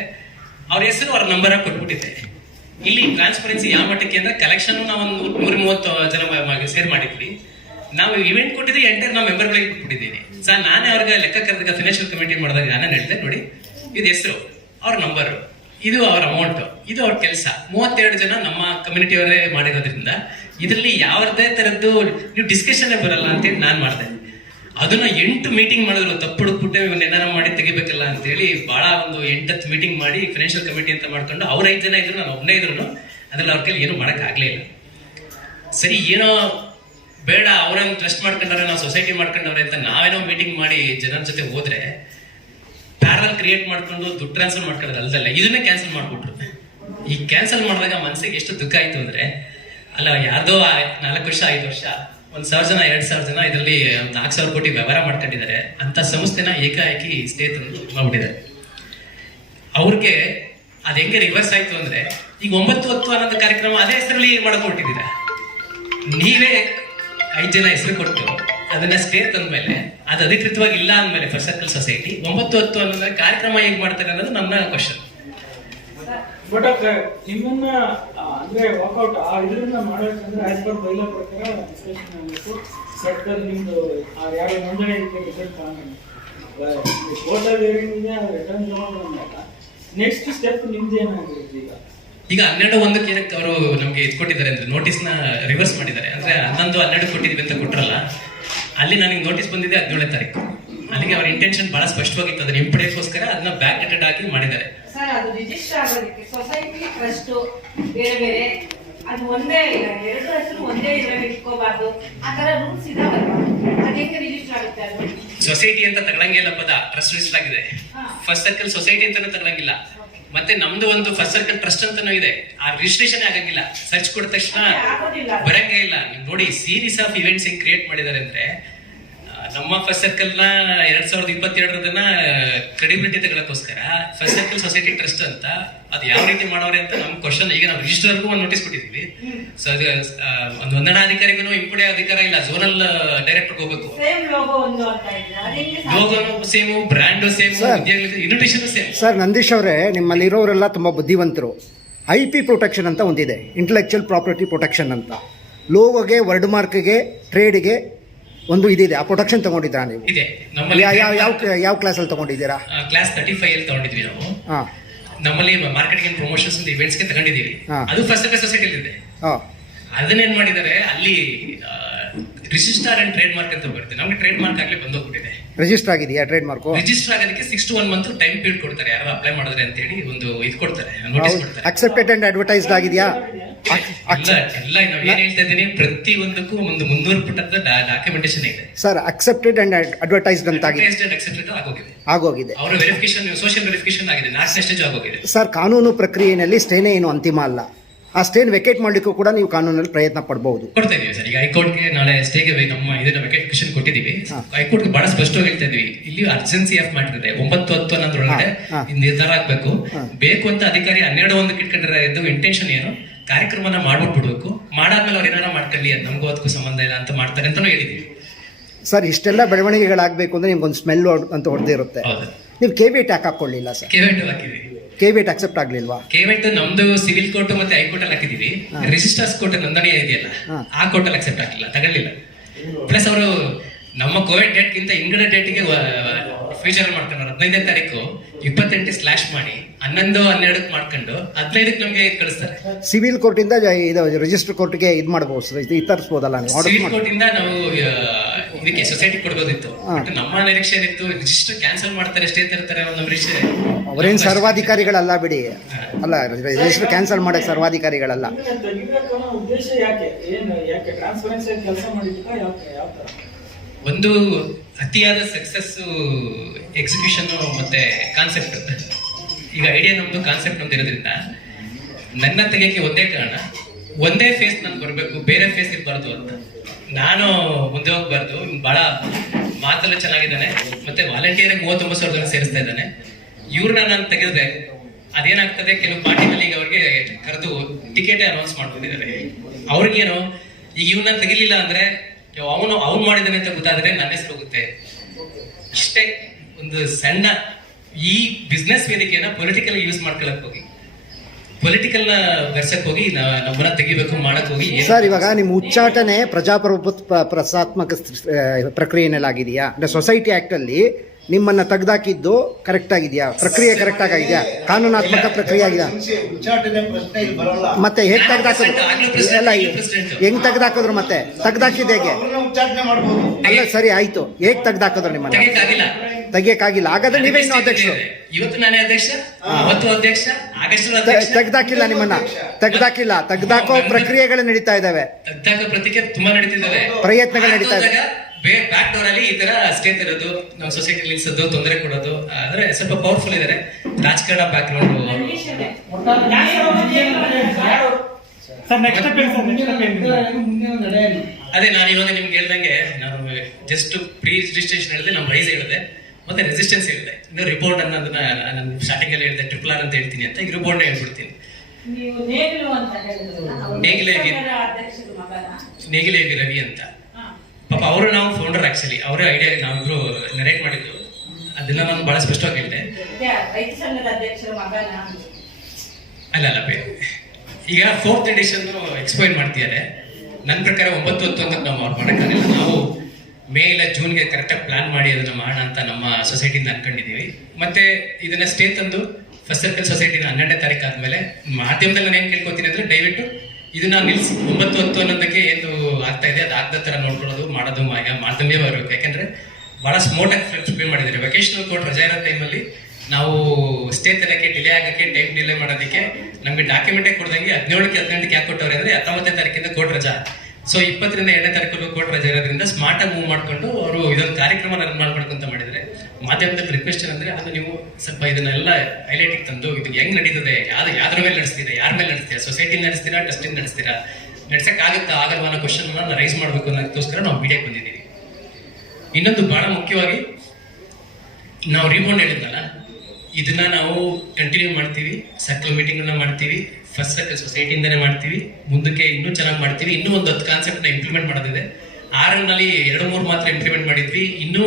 ಅವ್ರ ಹೆಸರು ಅವ್ರ ನಂಬರ್ ಕೊಟ್ಬಿಟ್ಟಿದ್ದೆ. ಇಲ್ಲಿ ಟ್ರಾನ್ಸ್ಪರೆನ್ಸಿ ಯಾವ ಮಟ್ಟಕ್ಕೆ ಅಂದ್ರೆ ಕಲೆಕ್ಷನ್ ನಾವೊಂದು ನೂರ ಮೂವತ್ತು ಜನ ಸೇರ್ ಮಾಡಿದ್ವಿ. ನಾವು ಇವೆಂಟ್ ಕೊಟ್ಟಿದ್ರೆ ಎಂಟರ್ ನಾವು ಮೆಂಬರ್ಗಳಿಗೆ ಕೊಟ್ಬಿಟ್ಟಿದ್ದೀನಿ. ಸರ್ ನಾನೇ ಅವ್ರಿಗೆ ಲೆಕ್ಕ ಕರೆದಾಗ ಫಿನಾನ್ಷಿಯಲ್ ಕಮಿಟಿ ಮಾಡಿದಾಗ ನಾನೇ ಹೇಳಿದೆ, ನೋಡಿ, ಇದು ಹೆಸರು, ಅವ್ರ ನಂಬರ್ ಇದು ಅವ್ರ ಅಮೌಂಟ್ ಇದು ಅವ್ರ ಕೆಲಸ. ಮೂವತ್ತೆರಡು ಜನ ನಮ್ಮ ಕಮ್ಯುನಿಟಿಯವರೇ ಮಾಡಿರೋದ್ರಿಂದ, ಇದರಲ್ಲಿ ಯಾವ್ದೇ ತರದ್ದು, ನೀವು ಡಿಸ್ಕಷನ್ ಬರಲ್ಲ ಅಂತೇಳಿ ನಾನು ಮಾಡಿದೆ. ಅದನ್ನ ಎಂಟು ಮೀಟಿಂಗ್ ಮಾಡಿದ್ರು ತಪ್ಪು ಹುಡುಕ್ಬಿಟ್ಟೆ ಇವನ್ನ ಏನಾರ ಮಾಡಿ ತೆಗಿಬೇಕಲ್ಲ ಅಂತೇಳಿ ಬಹಳ ಒಂದು ಎಂಟತ್ತು ಮೀಟಿಂಗ್ ಮಾಡಿ ಫೈನಾನ್ಷಿಯಲ್ ಕಮಿಟಿ ಅಂತ ಮಾಡ್ಕೊಂಡು ಅವ್ರ ಐದು ಜನ ಇದ್ರು, ನಾನು ಒಬ್ಬನೇ ಇದ್ರು ಅದ್ರಲ್ಲಿ ಅವ್ರ ಕೈಲಿ ಏನು ಮಾಡಕ್ ಇಲ್ಲ. ಸರಿ, ಏನೋ ಬೇಡ, ಅವ್ರನ್ನ ಟ್ರಸ್ಟ್ ಮಾಡ್ಕೊಂಡವ್ರೆ, ನಾವು ಸೊಸೈಟಿ ಮಾಡ್ಕೊಂಡವ್ರೆ ಅಂತ ನಾವೇನೋ ಮೀಟಿಂಗ್ ಮಾಡಿ ಜನರ ಜೊತೆ ಹೋದ್ರೆ ಪ್ಯಾರಲ್ ಕ್ರಿಯೇಟ್ ಮಾಡ್ಕೊಂಡು ದುಡ್ಡು ಟ್ರಾನ್ಸ್ಫರ್ ಮಾಡ್ಕೊಂಡ್ರೆ ಅಲ್ದಲ್ಲ, ಇದನ್ನೇ ಕ್ಯಾನ್ಸಲ್ ಮಾಡ್ಬಿಟ್ರು. ಈ ಕ್ಯಾನ್ಸಲ್ ಮಾಡಿದಾಗ ಮನಸ್ಸಿಗೆ ಎಷ್ಟು ದುಃಖ ಆಯ್ತು ಅಂದ್ರೆ, ಅಲ್ಲ, ಯಾರ್ದೋ ನಾಲ್ಕು ವರ್ಷ, ಐದು ವರ್ಷ ಒಂದ್ ಸಾವಿರ ಜನ ಎರಡ್ ಸಾವಿರ ಜನ ಇದರಲ್ಲಿ ನಾಲ್ಕು ಸಾವಿರ ಕೋಟಿ ವ್ಯವಹಾರ ಮಾಡ್ಕೊಂಡಿದ್ದಾರೆ. ಅಂತ ಸಂಸ್ಥೆನ ಏಕಾಏಕಿ ಸ್ಟೇಟ್ ಮಾಡ್ಬಿಟ್ಟಿದ್ದಾರೆ. ಅವ್ರಿಗೆ ಅದ್ ಹೆಂಗೆ ರಿವರ್ಸ್ ಆಯ್ತು ಅಂದ್ರೆ ಈಗ ಒಂಬತ್ತು ಹತ್ತು ಅನ್ನೋದು ಕಾರ್ಯಕ್ರಮ ಅದೇ ಹೆಸರಲ್ಲಿ ಮಾಡ್ಕೊಟ್ಟಿದ್ದೀರ? ನೀವೇ ಐದು ಜನ ಹೆಸರು ಕೊಟ್ಟು ಅದನ್ನ ಸ್ಟೇಟ್ ತಂದ್ಮೇಲೆ ಅದು ಅಧಿಕೃತವಾಗಿ ಇಲ್ಲ ಅಂದ್ಮೇಲೆ ಫಸ್ಟ್ ಸರ್ಕಲ್ ಸೊಸೈಟಿ ಒಂಬತ್ತು ಹತ್ತು ಅನ್ನೋದ ಕಾರ್ಯಕ್ರಮ ಹೇಗ್ ಮಾಡ್ತಾರೆ ಅನ್ನೋದು ನನ್ನ ಕ್ವಶನ್ ನಿಮ್ಮನ್ನ ಆ, ಅಂದ್ರೆ ವಾಕೌಟ್ ಆ ಇದನ್ನ ಮಾಡ್ಬೇಕಂದ್ರೆ ಆಸ್ ಪರ್ ಬೈಲ ಪ್ರಕಾರ ಡಿಸ್ಕಷನ್ ಆಗಬೇಕು. ಬಟ್ ನಿಮ್ದು, ಆ ಯಾವ ನೋಂದಣಿ ಇದಕ್ಕೆ ರಿಸಲ್ಟ್ ಟೋಟಲ್ ಏನಿದೆ ರಿಟರ್ನ್ ತಗೊಂಡ್ಬಂದಾಗ ನೆಕ್ಸ್ಟ್ ಸ್ಟೆಪ್ ನಿಮ್ದು ಏನಾಗಿರುತ್ತೆ ಈಗ? ಈಗ ಹನ್ನೆರಡು ಒಂದಕ್ಕೆ ಏನಕ್ಕೆ ಅವರು ನಮಗೆ ಇದು ಕೊಟ್ಟಿದ್ದಾರೆ ಅಂದ್ರೆ ನೋಟಿಸ್ನ ರಿವರ್ಸ್ ಮಾಡಿದ್ದಾರೆ. ಅಂದ್ರೆ ಹನ್ನೊಂದು, ಹನ್ನೆರಡು ಕೊಟ್ಟಿದ್ವಿ ಅಂತ ಕೊಟ್ಟರಲ್ಲ ಅಲ್ಲಿ ನನಗೆ ನೋಟಿಸ್ ಬಂದಿದೆ ಹದಿನೇಳನೇ ತಾರೀಕು. ಅಲ್ಲಿಗೆ ಅವ್ರ ಇಂಟೆನ್ಷನ್ ಬಹಳ ಸ್ಪಷ್ಟವಾಗಿತ್ತು. ಅದನ್ನ ಹಿಂಪಡೆಯೋಕ್ಕೋಸ್ಕರ ಅದನ್ನ ಬ್ಯಾಕ್ ಡೇಟೆಡ್ ಆಗಿ ಮಾಡಿದ್ದಾರೆ. ಸರ್ ಅದು ರಿಜಿಸ್ಟರ್ ಆಗೋದಕ್ಕೆ ಸೊಸೈಟಿ ಟ್ರಸ್ಟ್ ಬೇರೆ ಬೇರೆ. ಅದು ಒಂದೇ ಇಲ್ಲ. ಎರಡು ಹೆಸರು ಒಂದೇ ಇದ್ರಲ್ಲಿ ಇಟ್ಕೋಬಾರ್ದು. ಆ ತರ ರೂಲ್ಸ್ ಇದಾವೆ ಅದು ಹೆಂಗೆ ರಿಜಿಸ್ಟರ್ ಆಗುತ್ತೆ ಅದು? ಸೊಸೈಟಿ ಅಂತ ತಗೊಳಂಗಿಲ್ಲ ಪದ. ಟ್ರಸ್ಟ್ ರಿಜಿಸ್ಟರ್ ಆಗಿದೆ. ಫಸ್ಟ್ ಸರ್ಕಲ್ ಸೊಸೈಟಿ ಅಂತಾನೂ ತಗೊಳಂಗಿಲ್ಲ. ಮತ್ತೆ ನಮ್ದು ಒಂದು ಫಸ್ಟ್ ಸರ್ಕಲ್ ಟ್ರಸ್ಟ್ ಅಂತಾನೂ ಇದೆ. ಆ ರಿಜಿಸ್ಟ್ರೇಷನ್ ಆಗಂಗಿಲ್ಲ. ಸರ್ಚ್ ಕೊಡಿದ ತಕ್ಷಣ ಬರಂಗೇ ಇಲ್ಲ. ನೀವು ನೋಡಿ ಸೀರೀಸ್ ಆಫ್ ಇವೆಂಟ್ಸ್ ಹೆಂಗ್ ಕ್ರಿಯೇಟ್ ಮಾಡಿದ್ದಾರೆ ಅಂದ್ರೆ ನಮ್ಮ ಫಸ್ಟ್ ಸರ್ಕಲ್ನ ಎರಡ್ ಸಾವಿರದ ಇಪ್ಪತ್ತೆರಡರದನ್ನ ಕ್ರೆಡಿಬಿಲಿಟಿ ತಗೊಳಕೋಸ್ಕರ ಫಸ್ಟ್ ಸರ್ಕಲ್ ಸೊಸೈಟಿ ಟ್ರಸ್ಟ್ ಅಂತ ಅದು ಯಾವ ರೀತಿ ಮಾಡೋರೆ ಅಂತ ನಮ್ ಕ್ವಶನ್ ಈಗ ನಾವು ರಿಜಿಸ್ಟರ್ಗೂ ಒಂದು ನೋಟಿಸ್ ಕೊಟ್ಟಿದ್ವಿ. ಸೊ ಅದು ಒಂದ್ ವಂದನಾಧಿಕಾರಿಗೂ ಇಂಪುಡೆ ಅಧಿಕಾರ ಇಲ್ಲ ಝೋನಲ್ ಡೈರೆಕ್ಟರ್ ಹೋಗ್ಬೇಕು? ಲೋಗೋನು same brand same Sir. Invitation same sir Nandish ಅವರೇ ನಿಮ್ಮಲ್ಲಿರೋರೆಲ್ಲ ತುಂಬಾ ಬುದ್ಧಿವಂತರು. ಐ ಪಿ ಪ್ರೊಟೆಕ್ಷನ್ ಅಂತ ಒಂದಿದೆ. ಇಂಟಲೆಕ್ಚುಯಲ್ ಪ್ರಾಪರ್ಟಿ ಪ್ರೊಟೆಕ್ಷನ್ ಅಂತ. ಲೋಗೋಗೆ ವರ್ಡ್ ಮಾರ್ಕ್ಗೆ ಟ್ರೇಡ್ಗೆ ಒಂದು ಇದಿದೆ ಆ ಪ್ರೊಟೆಕ್ಷನ್ ತಗೊಂಡಿದ್ದೀರಾ ನೀವು? ಇದೆ ನಮ್ಮಲ್ಲಿ ಯಾವ ಯಾವ ಯಾವ ಯಾವ ಕ್ಲಾಸಲ್ಲಿ ತಗೊಂಡಿದ್ದೀರಾ? ಕ್ಲಾಸ್ ತರ್ಟಿ ಫೈವ್ ಅಲ್ಲಿ ತಗೊಂಡಿದ್ವಿ ನಾವು. ಹಾಂ. ನಮ್ಮಲ್ಲಿ ಮಾರ್ಕೆಟಿಂಗ್ ಪ್ರಮೋಷನ್ಸ್ ಇವೆಂಟ್ಸ್ಗೆ ತಗೊಂಡಿದೀವಿ ಹಾ. ಅದು ಫಸ್ಟ್ ಕ್ಲಾಸ್ ಸೊಸೈಟಿ ಇದೆ. ಹಾಂ. ಅದನ್ನೇನ್ ಮಾಡಿದ್ದಾರೆ ಅಲ್ಲಿ ರಿಜಿಸ್ಟರ್ ಅಂಡ್ ಟ್ರೇಡ್ ಮಾರ್ಕ್ ಅಂತ ಬರುತ್ತೆ. ನಮ್ಗೆ ಟ್ರೇಡ್ ಮಾರ್ಕ್ ಆಗ್ಲೇ ಬಂದೋಗ್ಬಿಟ್ಟಿದೆ. ರಿಜಿಸ್ಟರ್ ಆಗಿದೆಯಾ ಟ್ರೇಡ್ ಮಾರ್ಕ್ ರಿಜಿಸ್ಟರ್ ಆಗೋದಕ್ಕೆ six to one month time period ಕೊಡ್ತಾರೆ. ಯಾರು ಅಪ್ಲೈ ಮಾಡಿದ್ರೆ ಅಂತ ಹೇಳಿ ಒಂದು ಇದು ಕೊಡ್ತಾರೆ ನೋಟಿಸ್ ಕೊಡ್ತಾರೆ. ಅಕ್ಸೆಪ್ಟೆಡ್ ಅಂಡ್ ಅಡ್ವರ್ಟೈಸ್ಡ್ ಆಗಿದೆಯಾ? ಎಲ್ಲ ಏನ್ ಹೇಳ್ತಾ ಇದ್ದೀನಿ ಪ್ರತಿ ಒಂದಕ್ಕೂ ಒಂದು ಮುನ್ನೂರು ಪುಟದ ಡಾಕ್ಯುಮೆಂಟೇಶನ್ ಇದೆ. ಸರ್ ಅಕ್ಸೆಪ್ಟೆಡ್ ಅಂಡ್ ಅಡ್ವರ್ಟೈಸ್ಡ್ ಅಂತ ಆಗಿದೆ. ಅಕ್ಸೆಪ್ಟೆಡ್ ಆಗೋಗಿದೆ. ಆಗೋಗಿದೆ. ಅವರ ವೆರಿಫಿಕೇಶನ್ ಸೋಷಿಯಲ್ ವೆರಿಫಿಕೇಶನ್ ಆಗಿದೆ ನಾಲ್ಕನೇ ಸ್ಟೇಜ್ ಆಗೋಗಿದೆ. ಸರ್ ಕಾನೂನು ಪ್ರಕ್ರಿಯೆಯಲ್ಲಿ ಸ್ಟೇನೇ ಏನು ಅಂತಿಮ ಅಲ್ಲ. ಆ ಸ್ಟೇನ್ ವೆಕೇಟ್ ಮಾಡಲಿಕ್ಕೂ ಕೂಡ ನೀವು ಕಾನೂನಲ್ಲಿ ಪ್ರಯತ್ನ ಪಡಬಹುದು ಕೊಡ್ತಾ ಇದೀವಿ ಸರ್. ಈಗ ಹೈಕೋರ್ಟ್ಗೆ ನಾಳೆ ಸ್ಟೇಗೆ ನಮ್ಮ ಇದನ್ನ ವೆಕೇಶನ್ ಕೊಟ್ಟಿದ್ದೀವಿ. ಹೈಕೋರ್ಟ್ಗೆ ಬಹಳ ಸ್ಪಷ್ಟವಾಗಿ ಹೇಳ್ತಾ ಇದೀವಿ ಇಲ್ಲಿ ಅರ್ಜೆನ್ಸಿ ಆಫ್ ಮಾಡಿದ್ರೆ ಒಂಬತ್ತು ಹತ್ತು ಅನ್ನೋದ್ರೊಳಗಡೆ ನಿರ್ಧಾರ ಆಗ್ಬೇಕು. ಬೇಕು ಅಂತ ಅಧಿಕಾರಿ ಹನ್ನೆರಡು ಒಂದು ಇಟ್ಕೊಂಡಿರೋ ಇಂಟೆನ್ಷನ್ ಏನು? ಕಾರ್ಯಕ್ರಮನ ಮಾಡ್ಬಿಟ್ಬಿಡ್ಬೇಕು. ಮಾಡಾದ್ಮೇಲೆ ಅವ್ರು ಏನಾರ ಮಾಡ್ಕೊಳ್ಳಿ ಅದು ನಮಗೂ ಅದಕ್ಕೂ ಸಂಬಂಧ ಇಲ್ಲ ಅಂತ ಮಾಡ್ತಾರೆ ಅಂತಾನು ಹೇಳಿದೀವಿ. ಸರ್ ಇಷ್ಟೆಲ್ಲ ಬೆಳವಣಿಗೆಗಳಾಗಬೇಕು ಅಂದ್ರೆ ನಿಮ್ಗೊಂದು ಸ್ಮೆಲ್ ಅಂತ ಹೊಡೆದಿರುತ್ತೆ ಇರುತ್ತೆ. ನೀವು ಕೆ ವಿ ಟ್ಯಾಕ್ ಹಾಕೊಳ್ಳಿಲ್ಲ ಸರ್. ಕೆವೆಟ್ ಹಾಕಿದ್ವಿ. ಕೆ ವಿ ಅಕ್ಸೆಪ್ಟ್ ಆಗಲಿಲ್ವಾ? ಕೆವೆಟ್ ನಮ್ದು ಸಿವಿಲ್ ಕೋರ್ಟ್ ಮತ್ತೆ ಹೈಕೋರ್ಟ್ ಅಲ್ಲಿ ಹಾಕಿದೀವಿ. ರಿಜಿಸ್ಟರ್ಸ್ ಕೋರ್ಟ್ ನೋಂದಣಿ ಇದೆಯಲ್ಲ ಆ ಕೋರ್ಟ್ ಅಲ್ಲಿ ಅಕ್ಸೆಪ್ಟ್ ಆಗಿಲ್ಲ ತಗೊಳ್ಳಿಲ್ಲ. ಪ್ಲಸ್ ಅವರು ನಮ್ಮ ಕೋವಿಡ್ ಡೇಟ್ ಗಿಂತ ಹಿಂಗಡೆ ಡೇಟ್ಗೆ ಫ್ಯೂಚರ್ ಮಾಡ್ಕೊಂಡ್ರು ಹದಿನೈದನೇ ತಾರೀಕು. ಇಪ್ಪತ್ತೆಂಟು ಸ್ಲಾಶ್ ಮಾಡಿ ಹನ್ನೊಂದು ಹನ್ನೆರಡಕ್ಕೆ ಮಾಡ್ಕೊಂಡು ಹದಿನೈದಕ್ಕೆ ನಮಗೆ ಕಳಿಸ್ತಾರೆ. ಸಿವಿಲ್ ಕೋರ್ಟಿಂದ ಇದು ರಿಜಿಸ್ಟರ್ ಕೋರ್ಟ್ಗೆ ಇದು ಮಾಡ್ಬೋದು ಸರ್ ಇದು ತರಿಸ್ಬೋದಲ್ಲ ಸಿವಿಲ್ ಕೋರ್ಟಿಂದ ಕೋರ್ಟ್ ಇಂದ ನಾವು ಇದಕ್ಕೆ ಸೊಸೈಟಿ ಕೊಡ್ಬೋದಿತ್ತು. ಬಟ್ ನಮ್ಮ ನಿರೀಕ್ಷೆ ಏನಿತ್ತು ರಿಜಿಸ್ಟರ್ ಕ್ಯಾನ್ಸಲ್ ಮಾಡ್ತಾರೆ ಸ್ಟೇ ತರ್ತಾರೆ ಒಂದು ನಮ್ಮ ನಿರೀಕ್ಷೆ ಅವರೇನು ಸರ್ವಾಧಿಕಾರಿಗಳಲ್ಲ ಬಿಡಿ. ಅಲ್ಲ ರಿಜಿಸ್ಟರ್ ಕ್ಯಾನ್ಸಲ್ ಮಾಡೋಕ್ಕೆ ಸರ್ವಾಧಿಕಾರಿಗಳಲ್ಲ. ಒಂದು ಅತಿಯಾದ ಸಕ್ಸಸ್ ಎಕ್ಸಿಕ್ಯೂಷನ್ ಮತ್ತೆ ಕಾನ್ಸೆಪ್ಟ್ ಈಗ ಐಡಿಯಾ ನಮ್ದು ಕಾನ್ಸೆಪ್ಟ್ ನಮ್ದು ಇರೋದ್ರಿಂದ ನನ್ನ ತೆಗೆಯಕ್ಕೆ ಒಂದೇ ಕಾರಣ, ಒಂದೇ ಫೇಸ್ ನಾನು ಬರಬೇಕು, ಬೇರೆ ಫೇಸ್ ಇರಬಾರ್ದು ಅಂತ. ನಾನು ಮುಂದೆ ಹೋಗ್ಬಾರ್ದು ಭಾಳ ಮಾತಲ್ಲ ಚೆನ್ನಾಗಿದ್ದಾನೆ, ಮತ್ತೆ ವಾಲಂಟಿಯರಿಗೆ ಮೂವತ್ತೊಂಬತ್ತು ಸಾವಿರ ಜನ ಸೇರಿಸ್ತಾ ಇದ್ದಾನೆ. ಇವ್ರನ್ನ ನಾನು ತೆಗೆದ್ರೆ ಅದೇನಾಗ್ತದೆ? ಕೆಲವು ಪಾರ್ಟಿನಲ್ಲಿ ಈಗ ಅವ್ರಿಗೆ ಕರೆದು ಟಿಕೆಟ್ ಅನೌನ್ಸ್ ಮಾಡ್ಕೊಂಡಿದ್ದಾರೆ ಅವ್ರಿಗೇನು, ಈಗ ಇವ್ರನ್ನ ತೆಗಿಲಿಲ್ಲ ಅಂದ್ರೆ ಅವನು, ಅವ್ನು ಮಾಡಿದಾನೆ ಅಂತ ಗೊತ್ತಾದ್ರೆ ನನ್ನ ಹೆಸರು ಹೋಗುತ್ತೆ. ಅಷ್ಟೇ ಒಂದು ಸಣ್ಣ ಈ ಬಿಸ್ನೆಸ್ ವೇದಿಕೆಯನ್ನ ಪೊಲಿಟಿಕಲ್ ಯೂಸ್ ಮಾಡ್ಕೊಳಕ್ ಹೋಗಿ. ಪೊಲಿಟಿಕಲ್ನ ಬೆರ್ಸಕ್ ಹೋಗಿ ನಮ್ಮನ್ನ ತೆಗಿಬೇಕು, ಮಾಡಕ್ ಹೋಗಿ ಸರ್ ಇವಾಗ ನಿಮ್ಮ ಉಚ್ಚಾಟನೆ ಪ್ರಜಾಪ್ರಭುತ್ವ ಪ್ರಸಾತ್ಮಕ ಪ್ರಕ್ರಿಯೆನಲ್ಲಾಗಿದೆಯಾ? ಅಂದ್ರೆ ಸೊಸೈಟಿ ಆ್ಯಕ್ಟಲ್ಲಿ ನಿಮ್ಮನ್ನ ತೆಗೆದಾಕಿದ್ದು ಕರೆಕ್ಟ್ ಆಗಿದೆಯಾ? ಪ್ರಕ್ರಿಯೆ ಕರೆಕ್ಟ್ ಆಗಿದೆಯಾ? ಕಾನೂನಾತ್ಮಕ ಪ್ರಕ್ರಿಯೆ ಆಗಿದೆಯಾ? ಮತ್ತೆ ಹೇಗೆ ತೆಗೆದಾಕಿದ್ರು? ಎಲ್ಲ ಹೆಂಗ್ ತೆಗೆದಾಕಿದ್ರು ಮತ್ತೆ? ತೆಗ್ದಾಕಿದ್ದು ಹೇಗೆ? ಅಲ್ಲ ಸರಿ ಆಯ್ತು. ಹೇಗ್ ತೆಗೆದಾಕಿದ್ರು ನಿಮ್ಮನ್ನ? ತೆಗಿಯಕ್ಕಾಗಿಲ್ಲ. ಹಾಗಾದ್ರೆ ನೀವೇ ಇನ್ನು ಅಧ್ಯಕ್ಷರು. ತೆಗ್ದಾಕಿಲ್ಲ ನಿಮ್ಮನ್ನ. ತೆಗ್ದಾಕಿಲ್ಲ. ತೆಗ್ದಾಕೋ ಪ್ರಕ್ರಿಯೆಗಳು ನಡೀತಾ ಇದಾವೆ ಪ್ರಯತ್ನಗಳು ನಡೀತಾ ಇದೆ. ಬ್ಯಾಕ್ ಡೋರ್ ಅಲ್ಲಿ ಈ ತರ ಸ್ಟೇಟ್ ಇರೋದು ನಮ್ಮ ಸೊಸೈಟಿ ನಿಲ್ಸೋದು ತೊಂದರೆ ಕೊಡೋದು ಅಂದ್ರೆ ಸ್ವಲ್ಪ ಪವರ್ಫುಲ್ ಇದಾರೆ. ರಾಜಕಾರಣ background sir next step next step ಏನು? ಅದೇ ನಾನು ಇವಾಗ ನಿಮ್ಗೆ ಹೇಳ್ದಂಗೆ ನಾನು ಜಸ್ಟ್ ಪ್ರೀ ರಿಜಿಸ್ಟ್ರೇಷನ್ ಹೇಳಿದೆ ನಮ್ಮ ರೈಸ್ ಹೇಳಿದೆ ಮತ್ತೆ ರೆಸಿಸ್ಟೆನ್ಸ್ ಹೇಳಿದೆ ಇನ್ನು ರಿಪೋರ್ಟ್ ಅನ್ನೋದನ್ನ ನಾನು ಸ್ಟಾರ್ಟಿಂಗ್ ಅಲ್ಲಿ ಹೇಳಿದೆ ಟ್ರಿಪಲ್ ಆರ್ ಅಂತ ಹೇಳ್ತೀನಿ ಅಂತ ಈ ರಿಪೋರ್ಟ್ ಹೇಳ್ಬಿಡ್ತೀನಿ. ನೇಗಿಲೆ ನೇಗಿಲು ರವಿ ಅಂತ. ಪಾಪ ಅವರು ನಾವು ಫೌಂಡರ್ ಆಕ್ಚುಲಿ ಅವರೇ ಐಡಿಯಾ ನಾವಿಬ್ರು ನರೇಟ್ ಮಾಡಿದ್ದು. ಅದನ್ನ ನಾನು ಬಹಳ ಸ್ಪಷ್ಟವಾಗಿ ಹೇಳಿದೆ. ಅಲ್ಲ ಅಲ್ಲ ಬೇರೆ ಈಗ ಫೋರ್ತ್ ಎಡಿಷನ್ ಎಕ್ಸ್ಪ್ಲೈನ್ ಮಾಡ್ತಿದ್ದಾರೆ. ನನ್ನ ಪ್ರಕಾರ ಒಂಬತ್ತು ಹತ್ತು ಅಂತ ನಾವು ಅವ್ರು ಮಾಡೋಕ್ಕಾಗಲ್ಲ ನಾವು ಮೇ ಇಲ್ಲ ಜೂನ್ಗೆ ಕರೆಕ್ಟಾಗಿ ಪ್ಲಾನ್ ಮಾಡಿ ಅದನ್ನ ಮಾಡೋಣ ಅಂತ ನಮ್ಮ ಸೊಸೈಟಿಯಿಂದ ಅನ್ಕೊಂಡಿದೀವಿ ಮತ್ತೆ ಇದನ್ನ ಸ್ಟೇ ತಂದು ಫಸ್ಟ್ ಸರ್ಕಲ್ ಸೊಸೈಟಿನ ಹನ್ನೆರಡನೇ ತಾರೀಕು ಆದ್ಮೇಲೆ ಮಾಧ್ಯಮದಲ್ಲಿ ನಾನು ಏನ್ ಕೇಳ್ಕೊತೀನಿ ಅಂದರೆ ದಯವಿಟ್ಟು ಇದನ್ನ ನಿಲ್ಸಿ. ಒಂಬತ್ತು ಹತ್ತು ಅನ್ನೋದಕ್ಕೆ ಏನು ಆಗ್ತಾ ಇದೆ? ಅದು ಆಗದ ತರ ನೋಡ್ಕೊಳ್ಳೋದು, ಮಾಡೋದು ಮಾ- ಈಗ ಮಾಧ್ಯಮವೇ ಬರಬೇಕು. ಯಾಕಂದ್ರೆ ಬಹಳ ಸ್ಮೋಟ್ ಆಗಿ ಪೇ ಮಾಡಿದ್ದಾರೆ. ವೆಕೇಶನಲ್ ಕೋರ್ಟ್ ರಜಾ ಇರೋ ಟೈಮಲ್ಲಿ ನಾವು ಸ್ಟೇ ತರಕ್ಕೆ ಡಿಲೇ ಆಗಕ್ಕೆ ಟೈಮ್ ಡಿಲೇ ಮಾಡೋದಕ್ಕೆ ನಮಗೆ ಡಾಕ್ಯುಮೆಂಟೇ ಕೊಡ್ದಂಗೆ ಹದಿನೇಳಕ್ಕೆ ಹದಿನೆಂಟಕ್ಕೆ ಯಾಕೆ ಕೊಟ್ಟವ್ರೆ ಅಂದರೆ ಹತ್ತೊಂಬತ್ತನೇ ತಾರೀಕಿಂದ ಕೋರ್ಟ್ ರಜಾ. ಸೊ ಇಪ್ಪತ್ತರಿಂದ ಎರಡನೇ ತಾರೀಕು ಕೋರ್ಟ್ ರಜಾ ಇರೋದ್ರಿಂದ ಸ್ಮಾರ್ಟ್ ಆಗಿ ಮೂವ್ ಮಾಡ್ಕೊಂಡು ಅವರು ಇದೊಂದು ಕಾರ್ಯಕ್ರಮ ರನ್ ಅಂತ ಮಾಡಿದ್ರೆ ಮಾಧ್ಯಮದಲ್ಲಿ ರಿಕ್ವೆಸ್ಟ್ ಏನಂದ್ರೆ, ಅದು ನೀವು ಸ್ವಲ್ಪ ಇದನ್ನೆಲ್ಲ ಹೈಲೈಟಿಗೆ ತಂದು ಇದು ಹೆಂಗ್ ನಡೀತದೆ? ಯಾವ್ದು ಯಾವ್ದ್ರ ಮೇಲೆ ನಡೆಸ್ತೀರಾ? ಯಾರ ಮೇಲೆ ನಡೆಸ್ತೀರಾ? ಸೊಸೈಟಿ ನಡೆಸ್ತೀರಾ? ಟೆಸ್ಟಿಂಗ್ ನಡೆಸ್ತೀರಾ? ನಡ್ಸಕ್ ಆಗುತ್ತಾ? ಆಗಲ್ವಾ ಅನ್ನೋ ಕ್ವಶನ್ ರೈಸ್ ಮಾಡಬೇಕು ಅನ್ನೋದಕ್ಕೋಸ್ಕರ ನಾವು ಮೀಡಿಯಾಕ್ಕೆ ಬಂದಿದ್ದೀವಿ. ಇನ್ನೊಂದು ಬಹಳ ಮುಖ್ಯವಾಗಿ ನಾವು ರಿಮೋಟ್ ಹೇಳಿದ್ನಲ್ಲ, ಇದನ್ನ ನಾವು ಕಂಟಿನ್ಯೂ ಮಾಡ್ತೀವಿ. ಸರ್ಕಲ್ ಮೀಟಿಂಗ್ ಮಾಡ್ತೀವಿ. ಫಸ್ಟ್ ಸರ್ಕಲ್ ಸೊಸೈಟಿಯಿಂದನೇ ಮಾಡ್ತೀವಿ. ಮುಂದಕ್ಕೆ ಇನ್ನೂ ಚೆನ್ನಾಗಿ ಮಾಡ್ತೀವಿ. ಇನ್ನೂ ಒಂದು ಹತ್ತು ಕಾನ್ಸೆಪ್ಟ್ನ ಇಂಪ್ಲಿಮೆಂಟ್ ಮಾಡೋದಿದೆ. ಆರಲ್ಲಿ ಎರಡು ಮೂರು ಮಾತ್ರ ಇಂಪ್ಲಿಮೆಂಟ್ ಮಾಡಿದ್ವಿ. ಇನ್ನೂ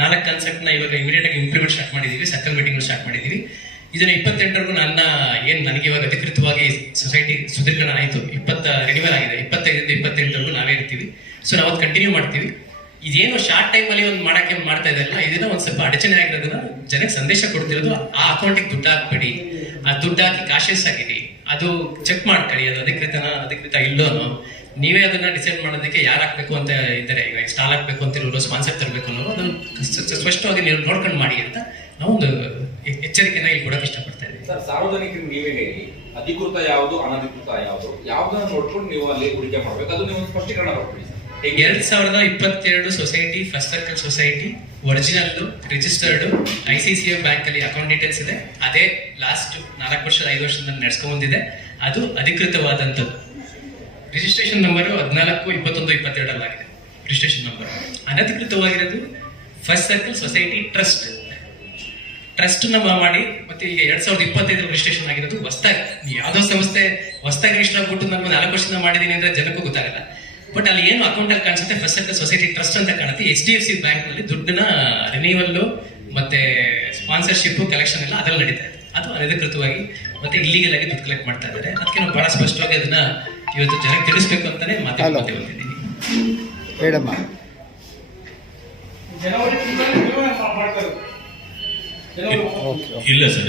ನಾಲ್ಕು ಕನ್ಸೆಪ್ಟ್ನ ಇವಾಗ ಇಮಿಡಿಯೇಟ್ ಆಗಿ ಇಂಪ್ಲಿಮೆಂಟ್ ಸ್ಟಾರ್ಟ್ ಮಾಡಿದೀವಿ ಸರ್ಕಲ್ ಮೀಟಿಂಗ್ ಸ್ಟಾರ್ಟ್ ಮಾಡಿದೀವಿ. ಇದನ್ನ ಇಪ್ಪತ್ತೆಂಟರಗೂ ನನ್ನ, ಏನ್ ನನಗೆ ಇವಾಗ ಅಧಿಕೃತವಾಗಿ ಸೊಸೈಟಿ ಸುದೀರ್ಘನ ಆಯ್ತು, ಇಪ್ಪತ್ತ ರಿನಿವಲ್ ಆಗಿದೆ. ಇಪ್ಪತ್ತೈದರಿಂದ ಇಪ್ಪತ್ತೆಂಟರಗೂ ನಾವೇ ಇರ್ತೀವಿ. ಸೊ ನಾವು ಅದು ಕಂಟಿನ್ಯೂ ಮಾಡ್ತೀವಿ. ಇದೇನು ಶಾರ್ಟ್ ಟೈಮ್ ಅಲ್ಲಿ ಒಂದು ಮಾಡಕ್ಕೆ ಮಾಡ್ತಾ ಇದೆಲ್ಲ, ಇದನ್ನ ಒಂದ್ ಸ್ವಲ್ಪ ಅಡಚಣೆ ಆಗಿರೋದನ್ನ ಜನಕ್ಕೆ ಸಂದೇಶ ಕೊಡ್ತಿರೋದು, ಆ ಅಕೌಂಟಿಗೆ ದುಡ್ಡು ಹಾಕ್ಬೇಡಿ. ಆ ದುಡ್ಡು ಹಾಕಿ ಕಾಶಿಯಸ್ ಆಗಿದೆ ಅದು ಚೆಕ್ ಮಾಡ್ಕೊಳ್ಳಿ, ಅದು ಅಧಿಕೃತನ, ಅಧಿಕೃತ ಇಲ್ಲೋನು ನೀವೇ ಅದನ್ನ ಡಿಸೈಡ್ ಮಾಡೋದಕ್ಕೆ ಯಾರು ಹಾಕ್ಬೇಕು ಅಂತ ಇದ್ದಾರೆ. ಈಗ ಸ್ಟಾಲ್ ಹಾಕ್ಬೇಕು ಅಂತ ಇರೋರು ಸ್ಪಾನ್ಸರ್ ತರಬೇಕು ಅನ್ನೋದು ಅದನ್ನು ಸ್ಪಷ್ಟವಾಗಿ ನೀವು ನೋಡ್ಕೊಂಡು ಮಾಡಿ ಅಂತ ನಾವು ಒಂದು ಎಚ್ಚರಿಕೆನ ಇಲ್ಲಿ ಕೊಡಕ್ಕೆ ಇಷ್ಟಪಡ್ತಾ ಇದ್ದೀವಿ. ಸರ್ ಸಾರ್ವಜನಿಕರಿಗೆ ನೀವೇ ಹೇಳಿ ಅಧಿಕೃತ ಯಾವುದು ಅನಧಿಕೃತ ಯಾವುದು ಯಾವ್ದನ್ನ ನೋಡ್ಕೊಂಡು ನೀವು ಅಲ್ಲಿ ಹೂಡಿಕೆ ಮಾಡಬೇಕು. ಅದು ನೀವು ಸ್ಪಷ್ಟೀಕರಣ ಸರ್. ಈಗ ಎರಡ್ ಸಾವಿರದ ಇಪ್ಪತ್ತೆರಡು society first circle society original registered I C C F bank ಅಲ್ಲಿ ಅಕೌಂಟ್ ಡೀಟೇಲ್ಸ್ ಇದೆ. ಅದೇ ಲಾಸ್ಟ್ ನಾಲ್ಕು ವರ್ಷದ ಐದು ವರ್ಷದಿಂದ ನಡೆಸ್ಕೊಂಡಿದೆ ಬಂದಿದೆ. ಅದು ಅಧಿಕೃತವಾದಂಥದ್ದು ರಿಜಿಸ್ಟ್ರೇಷನ್ ನಂಬರ್ ಹದಿನಾಲ್ಕು, ಇಪ್ಪತ್ತೊಂದು, ಇಪ್ಪತ್ತೆರಡಲ್ಲಾಗಿದೆ. Registration number ಅನಧಿಕೃತವಾಗಿರೋದು first circle society trust trust number ಮಾಡಿ, ಮತ್ತೆ ಈಗ ಎರಡ್ ಸಾವಿರದ ಇಪ್ಪತ್ತೈದು ರಿಜಿಸ್ಟ್ರೇಷನ್ ಆಗಿರೋದು ಹೊಸದಾಗಿ. ಯಾವ್ದೋ ಸಂಸ್ಥೆ ಹೊಸದಾಗಿ ರಿಜಿಸ್ಟರ್ ಆಗ್ಬಿಟ್ಟು ನಾನು ನಾಲ್ಕು ವರ್ಷದಿಂದ ಮಾಡಿದೀನಿ ಅಂದ್ರೆ ಜನಕ್ಕೂ ಗೊತ್ತಾಗಲ್ಲ. ಬಟ್ ಅಲ್ಲಿ ಏನು ಅಕೌಂಟ್ ಅಲ್ಲಿ ಕಾಣಿಸುತ್ತೆ? ಫಸ್ಟ್ ಸರ್ಕಲ್ ಸೊಸೈಟಿ ಟ್ರಸ್ಟ್ ಅಂತ ಕಾಣುತ್ತೆ. ಎಚ್ ಡಿ ಎಫ್ ಸಿ ಬ್ಯಾಂಕ್ನಲ್ಲಿ ದುಡ್ಡಿನ ರಿನಿವಲ್ ಮತ್ತೆ ಸ್ಪಾನ್ಸರ್ಶಿಪ್ ಕಲೆಕ್ಷನ್ ಎಲ್ಲ ಅದರಲ್ಲಿ ನಡೀತಾ ಇದೆ. ಅದು ಅನಧಿಕೃತವಾಗಿ ಮತ್ತೆ ಇಲ್ಲಿಗಲ್ ದುಡ್ಡು ಕಲೆಕ್ಟ್ ಮಾಡ್ತಾ ಇದ್ದಾರೆ. ಅದಕ್ಕೆ ನಾವು ಬಹಳ ಸ್ಪಷ್ಟವಾಗಿ ಅದನ್ನ ಇವತ್ತು ಜನಕ್ಕೆ ತಿಳಿಸ್ಬೇಕು ಅಂತಾನೆ ಮಾತಾಡ್ತೀನಿ ಬಂದಿದ್ದೀನಿ ಹೇಳಮ್ಮ. ಜನವರಿ ತಿಂಗಳಲ್ಲಿ ನೀವೇ ಮಾಡ್ತಾರೆ ಜನವರಿ ಓಕೆ ಇಲ್ಲ ಸರ್